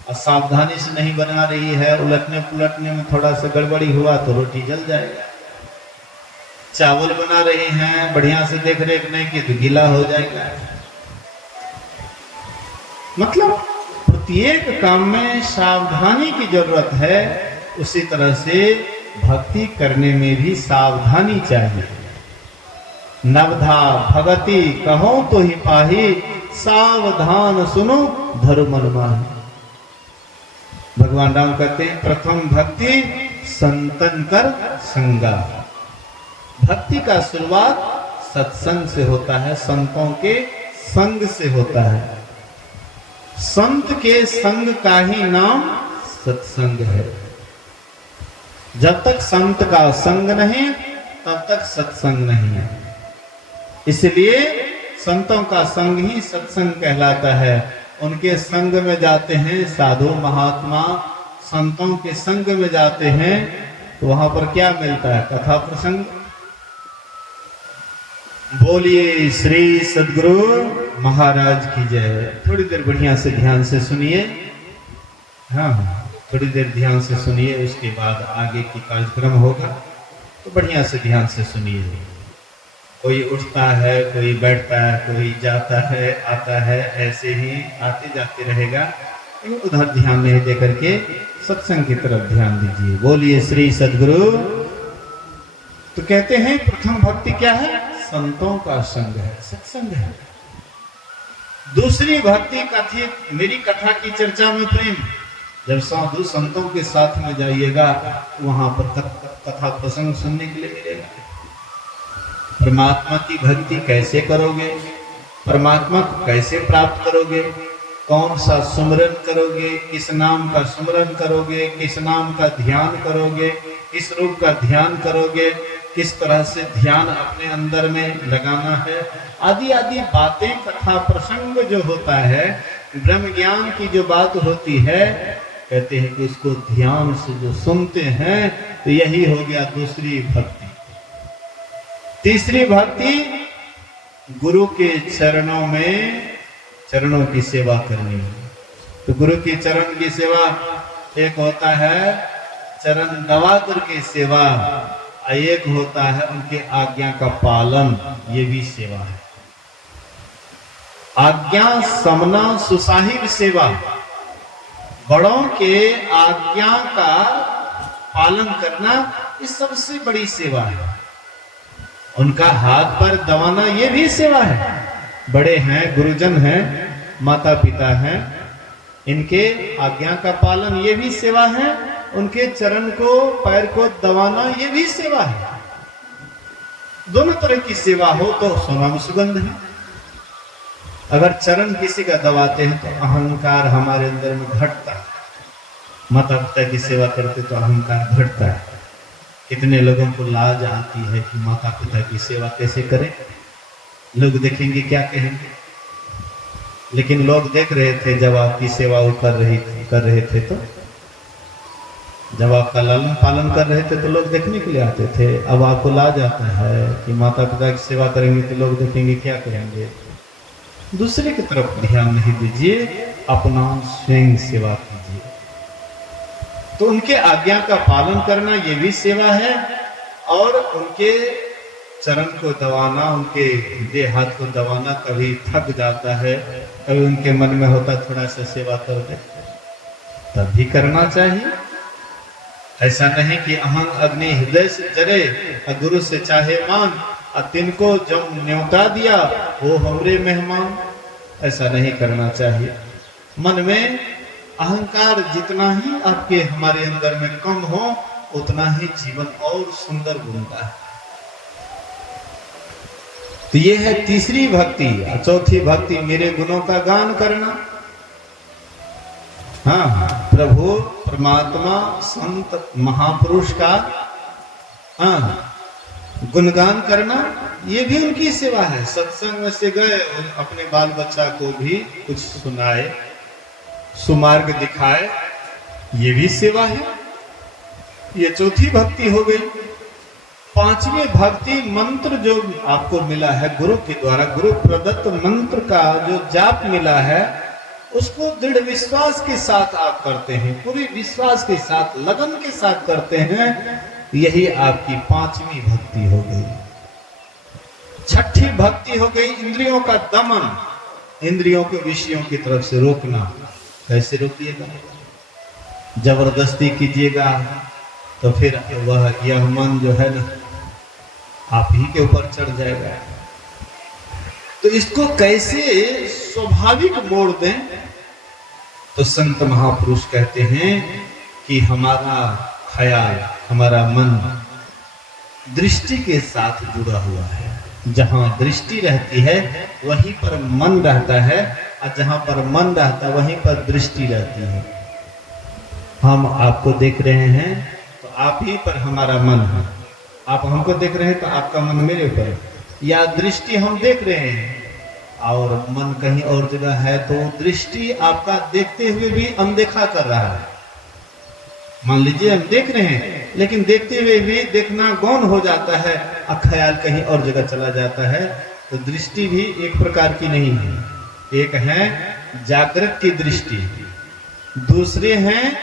असावधानी से नहीं बना रही है, उलटने पुलटने में थोड़ा सा गड़बड़ी हुआ तो रोटी जल जाएगा। चावल बना रही हैं, बढ़िया से देख रेख नहीं की तो गीला हो जाएगा। मतलब प्रत्येक काम में सावधानी की जरूरत है। उसी तरह से भक्ति करने में भी सावधानी चाहिए। नवधा भगति कहो तो ही पाही, सावधान सुनो धर्म मन माही। भगवान राम कहते हैं प्रथम भक्ति संतन कर संगा। भक्ति का शुरुआत सत्संग से होता है, संतों के संग से होता है। संत के संग का ही नाम सत्संग है। जब तक संत का संग नहीं तब तक सत्संग नहीं है। इसलिए संतों का संग ही सत्संग कहलाता है। उनके संग में जाते हैं साधु महात्मा, संतों के संग में जाते हैं तो वहां पर क्या मिलता है? कथा प्रसंग। बोलिए श्री सद्गुरु महाराज की जय। थोड़ी देर बढ़िया से ध्यान से सुनिए। हाँ, थोड़ी देर ध्यान से सुनिए, उसके बाद आगे की कार्यक्रम होगा, तो बढ़िया से ध्यान से सुनिए। कोई उठता है, कोई बैठता है, कोई जाता है, आता है, ऐसे ही आते जाते रहेगा, उधर ध्यान नहीं दे करके सत्संग की तरफ ध्यान दीजिए। बोलिए श्री सद्गुरु। तो कहते हैं प्रथम भक्ति क्या है? संतों का संग है, सत्संग है। दूसरी भक्ति कथित, मेरी कथा की चर्चा में प्रेम। जब साधु संतों के साथ में जाइएगा वहां पर कथा प्रसंग सुनने के लिए मिलेगा। परमात्मा की भक्ति कैसे करोगे, परमात्मा को कैसे प्राप्त करोगे, कौन सा सुमरन करोगे, किस नाम का सुमरन करोगे, किस नाम का ध्यान करोगे, किस रूप का ध्यान करोगे, किस तरह से ध्यान अपने अंदर में लगाना है, आदि आदि बातें, कथा प्रसंग जो होता है, ब्रह्म ज्ञान की जो बात होती है, कहते हैं कि उसको ध्यान से जो सुनते हैं तो यही हो गया दूसरी भक्ति। तीसरी भक्ति गुरु के चरणों में, चरणों की सेवा करनी। तो गुरु की चरण की सेवा एक होता है चरण दबा करके सेवा, एक होता है उनके आज्ञा का पालन, ये भी सेवा है। आज्ञा समना सुसाहिब सेवा, बड़ों के आज्ञा का पालन करना ये सबसे बड़ी सेवा है। उनका हाथ पर दबाना ये भी सेवा है। बड़े हैं, गुरुजन हैं, माता पिता हैं, इनके आज्ञा का पालन ये भी सेवा है। उनके चरण को, पैर को दबाना ये भी सेवा है। दोनों तरह की सेवा हो तो सोना में सुगंध है। अगर चरण किसी का दबाते हैं तो अहंकार हमारे अंदर में घटता है। माता पिता की सेवा करते तो अहंकार घटता है। कितने लोगों को लाज आती है कि माता पिता की सेवा कैसे करें, लोग देखेंगे क्या कहेंगे। लेकिन लोग देख रहे थे जब आपकी सेवा वो कर रहे थे, तो जब आपका लालन पालन कर रहे थे तो लोग देखने के लिए आते थे। अब आपको लाज आता है कि माता पिता की सेवा करेंगे तो लोग देखेंगे क्या करेंगे। दूसरे की तरफ ध्यान नहीं दीजिए, अपना स्वयं सेवा कीजिए। तो उनके आज्ञा का पालन करना ये भी सेवा है, और उनके चरण को दबाना, उनके देह हाथ को दबाना। कभी थक जाता है, कभी उनके मन में होता थोड़ा सा सेवा कर दे, तब भी करना चाहिए। ऐसा नहीं कि अहंग अग्नि हृदय से जरे, गुरु से चाहे मान, तिनको जब न्योता दिया वो हमरे मेहमान। ऐसा नहीं करना चाहिए। मन में अहंकार जितना ही आपके हमारे अंदर में कम हो, उतना ही जीवन और सुंदर बनता है। तो ये है तीसरी भक्ति। चौथी भक्ति मेरे गुणों का गान करना। हाँ, प्रभु परमात्मा संत महापुरुष का गुणगान करना, ये भी उनकी सेवा है। सत्संग में से गए, अपने बाल बच्चा को भी कुछ सुनाए, सुमार्ग दिखाए, ये भी सेवा है। ये चौथी भक्ति हो गई। पांचवी भक्ति मंत्र जो आपको मिला है गुरु के द्वारा, गुरु प्रदत्त मंत्र का जो जाप मिला है, उसको दृढ़ विश्वास के साथ आप करते हैं, पूरी विश्वास के साथ, लगन के साथ करते हैं। यही आपकी पांचवी भक्ति हो गई। छठी भक्ति हो गई इंद्रियों का दमन, इंद्रियों के विषयों की तरफ से रोकना। कैसे रोकिएगा? जबरदस्ती कीजिएगा तो फिर वह यह मन जो है ना, आप ही के ऊपर चढ़ जाएगा। तो इसको कैसे स्वाभाविक मोड़ दें? तो संत महापुरुष कहते हैं कि हमारा ख्याल, हमारा मन दृष्टि के साथ जुड़ा हुआ है। जहां दृष्टि रहती है वहीं पर मन रहता है, और जहां पर मन रहता है वहीं पर दृष्टि रहती है। हम आपको देख रहे हैं तो आप ही पर हमारा मन है, आप हमको देख रहे हैं तो आपका मन मेरे ऊपर, या दृष्टि हम देख रहे हैं और मन कहीं और जगह है, तो दृष्टि आपका देखते हुए भी अनदेखा कर रहा है। मान लीजिए हम देख रहे हैं लेकिन देखते हुए भी देखना गौण हो जाता है और ख्याल कहीं और जगह चला जाता है। तो दृष्टि भी एक प्रकार की नहीं है। एक है जागृत की दृष्टि, दूसरे हैं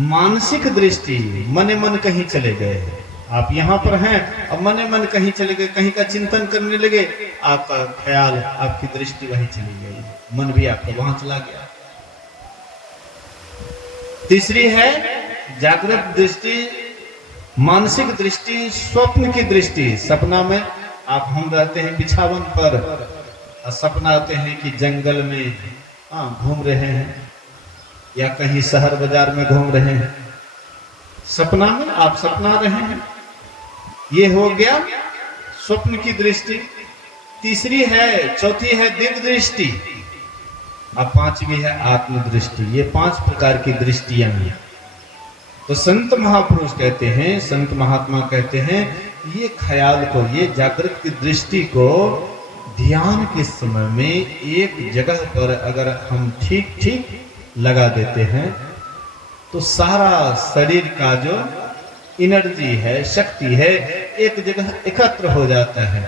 मानसिक दृष्टि। मने मन कहीं चले गए, आप यहाँ पर हैं और मने मन कहीं चले गए, कहीं का चिंतन करने लगे, आपका ख्याल, आपकी दृष्टि वहीं चली गई, मन भी आपका वहां चला गया। तीसरी है जागृत दृष्टि, मानसिक दृष्टि, स्वप्न की दृष्टि। सपना में आप हम रहते हैं बिछावन पर और सपना आते हैं कि जंगल में घूम रहे हैं या कहीं शहर बाजार में घूम रहे हैं। सपना में आप सपना रहे हैं, ये हो गया स्वप्न की दृष्टि। तीसरी है, चौथी है दिव्य दृष्टि, अब पांचवी है आत्मदृष्टि। ये 5 प्रकार की दृष्टियां हैं। तो संत महापुरुष कहते हैं, संत महात्मा कहते हैं, ये ख्याल को, ये जागृत की दृष्टि को ध्यान के समय में एक जगह पर अगर हम ठीक ठीक लगा देते हैं तो सारा शरीर का जो एनर्जी है, शक्ति है, एक जगह एकत्र हो जाता है।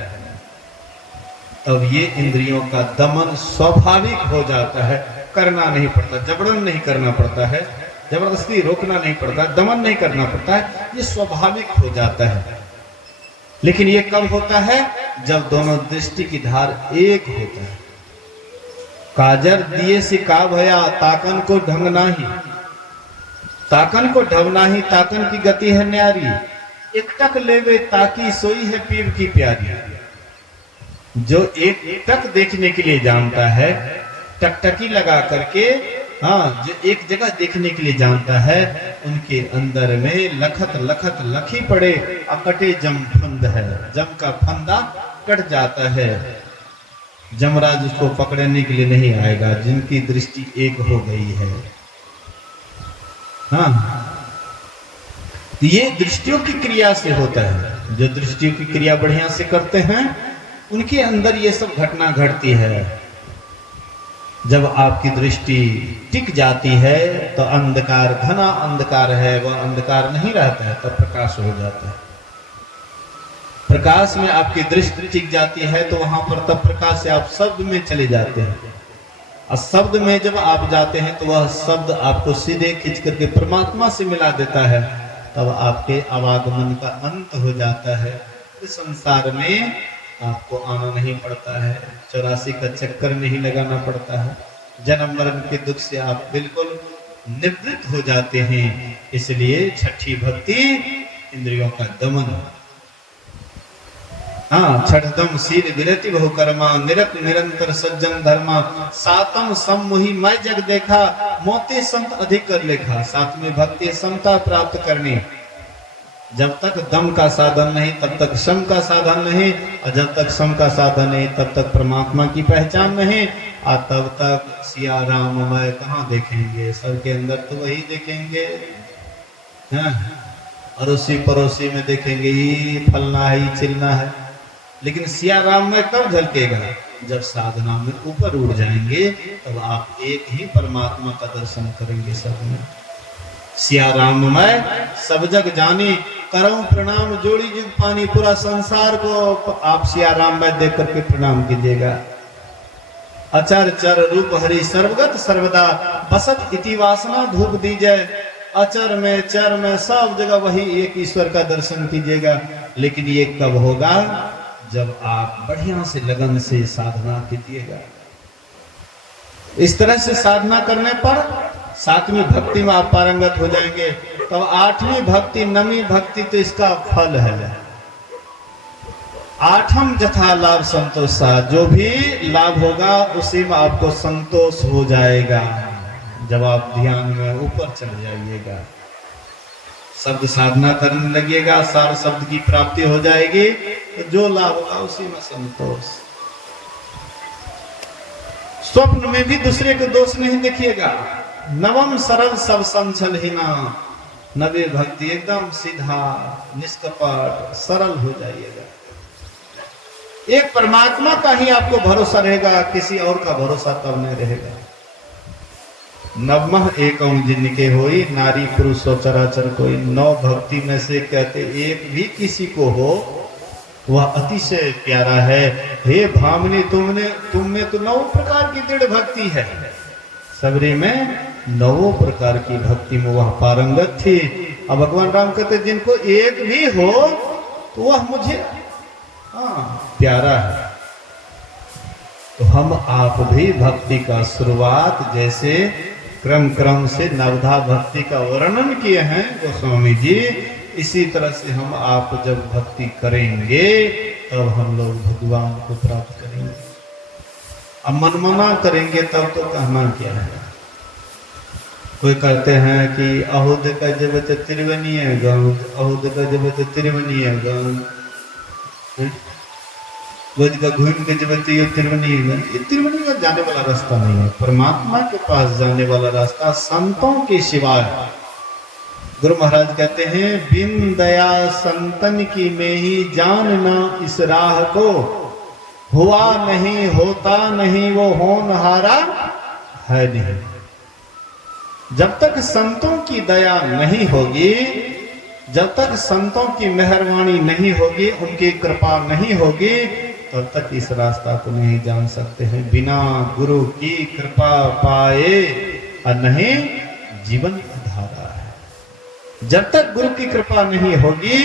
तब ये इंद्रियों का दमन स्वाभाविक हो जाता है, करना नहीं पड़ता, जबरन नहीं करना पड़ता है, जबरदस्ती रोकना नहीं पड़ता, दमन नहीं करना पड़ता है, ये स्वाभाविक हो जाता है। लेकिन ये कब होता है? जब दोनों दृष्टि की धार एक होता है। काजर दिए से का भया, ताकन को ढंगना ही, ताकन को ढवना ही, ताकन की गति है न्यारी, एक टक लेवे ताकि सोई है पीर की प्यारी। जो एक टक देखने के लिए जानता है, टकटकी लगा करके, जो एक जगह देखने के लिए जानता है, उनके अंदर में लखत लखत लखी पड़े अकटे जम फंद है। जम का फंदा कट जाता है, जमराज उसको पकड़ने के लिए नहीं आएगा, जिनकी दृष्टि एक हो गई है। ये दृष्टियों की क्रिया से होता है। जो दृष्टियों की क्रिया बढ़िया से करते हैं उनके अंदर ये सब घटना घटती है। जब आपकी दृष्टि टिक जाती है तो अंधकार, घना अंधकार है, वह अंधकार नहीं रहता है, तब प्रकाश हो जाता है। प्रकाश में आपकी दृष्टि टिक जाती है तो वहां पर तब प्रकाश से आप शब्द में चले जाते हैं, और शब्द में जब आप जाते हैं तो वह शब्द आपको सीधे खींच करके परमात्मा से मिला देता है। तब आपके आवागमन का अंत हो जाता है। इस संसार में आपको आना नहीं पड़ता है, 84 का चक्कर नहीं लगाना पड़ता है, जन्म मरण के दुख से आप बिल्कुल निवृत्त हो जाते हैं। इसलिए छठी भक्ति इंद्रियों का दमन। छठदम शील विरति बहु कर्मा, निरत निरंतर सज्जन धर्मा, सातम सम्मोही मैं जग देखा, मोते संत अधिक कर लेखा। सातवें भक्ति समता प्राप्त करनी। जब तक दम का साधन नहीं तब तक सम का साधन नहीं, और जब तक सम का साधन नहीं तब तक परमात्मा की पहचान नहीं, और तब तक सिया राममय कहाँ देखेंगे? सबके अंदर तो वही देखेंगे, और उसी पड़ोसी में देखेंगे ही फलना है, ही चिलना है। लेकिन सिया राम में कब झलकेगा? जब साधना में ऊपर उड़ जाएंगे तब आप एक ही परमात्मा का दर्शन करेंगे सब में। सिया राम में सब जग जानी, करऊं प्रणाम जोड़ी जुग पानी। पूरा संसार को आप सिया राम में देख करके प्रणाम कीजिएगा। अचर चर रूप हरि सर्वगत सर्वदा, बसत इति वासना धूप दीजिए। अचर में चर में सब जगह वही एक ईश्वर का दर्शन कीजिएगा। लेकिन ये कब होगा? जब आप बढ़िया से लगन से साधना कीजिएगा। इस तरह से साधना करने पर 7वीं भक्ति में आप पारंगत हो जाएंगे। तब 8वीं भक्ति, 9वीं भक्ति तो इसका फल है। आठम जथा लाभ संतोषा, जो भी लाभ होगा उसी में आपको संतोष हो जाएगा जब आप ध्यान में ऊपर चले जाइएगा, शब्द साधना करने लगिएगा, सार शब्द की प्राप्ति हो जाएगी, तो जो लाभ होगा उसी में संतोष। स्वप्न में भी दूसरे को दोष नहीं देखिएगा। नवम सरल सब संचल हीना, नवे भक्ति एकदम सीधा निष्कपट सरल हो जाइएगा। एक परमात्मा का ही आपको भरोसा रहेगा, किसी और का भरोसा तब नहीं रहेगा। नवमः एकम जिनके होई, नारी पुरुष चराचर कोई। नौ भक्ति में से कहते एक भी किसी को हो वह अतिशय प्यारा है। हे भामिनी, तुम में तो 9 प्रकार की दृढ़ भक्ति है। सबरी में 9 प्रकार की भक्ति में वह पारंगत थी। अब भगवान राम कहते जिनको एक भी हो तो वह मुझे प्यारा है। तो हम आप भी भक्ति का शुरुआत जैसे क्रम से नवधा भक्ति का वर्णन किए हैं गोस्वामी जी, इसी तरह से हम आप जब भक्ति करेंगे तब हम लोग भगवान को प्राप्त करेंगे। अब मनमना करेंगे तब तो कहना क्या है। कोई कहते हैं कि अहुद का जब त्रिवेणीय गंग, अहुद का जब त्रिवेणीय गंग, का घूम के जब त्रिवेणी में जाने वाला रास्ता नहीं है। परमात्मा के पास जाने वाला रास्ता संतों के सिवाय। गुरु महाराज कहते हैं बिन दया संतन की में ही जानना इस राह को, हुआ नहीं होता नहीं वो होनहारा है नहीं। जब तक संतों की दया नहीं होगी, जब तक संतों की मेहरबानी नहीं होगी, उनकी कृपा नहीं होगी, तब तक इस रास्ता को नहीं जान सकते हैं। बिना गुरु की कृपा पाए और नहीं जीवन धारा है। जब तक गुरु की कृपा नहीं होगी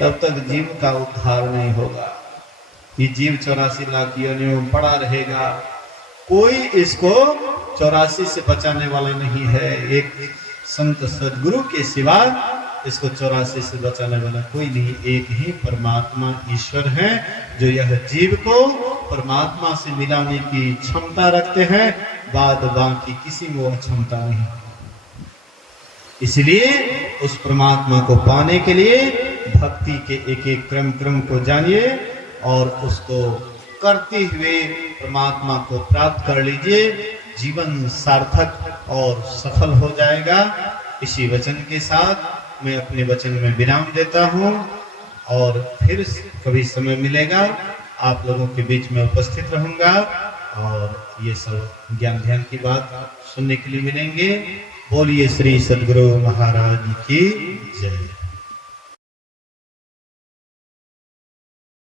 तब तक जीव का उद्धार नहीं होगा। ये जीव 84 लाख योनियों में पड़ा रहेगा, कोई इसको 84 से बचाने वाला नहीं है। एक संत सदगुरु के सिवा इसको 84 से बचाने वाला कोई नहीं। एक ही परमात्मा ईश्वर है जो यह जीव को परमात्मा से मिलाने की क्षमता रखते हैं, बाद बाकी किसी में वह क्षमता नहीं। इसलिए उस परमात्मा को पाने के लिए भक्ति के एक एक क्रम को जानिए और उसको करते हुए परमात्मा को प्राप्त कर लीजिए। जीवन सार्थक और सफल हो जाएगा। इसी वचन के साथ मैं अपने वचन में विराम देता हूँ और फिर कभी समय मिलेगा आप लोगों के बीच में उपस्थित रहूंगा और ये सब ज्ञान ध्यान की बात सुनने के लिए मिलेंगे। बोलिए श्री सद्गुरु महाराज की जय।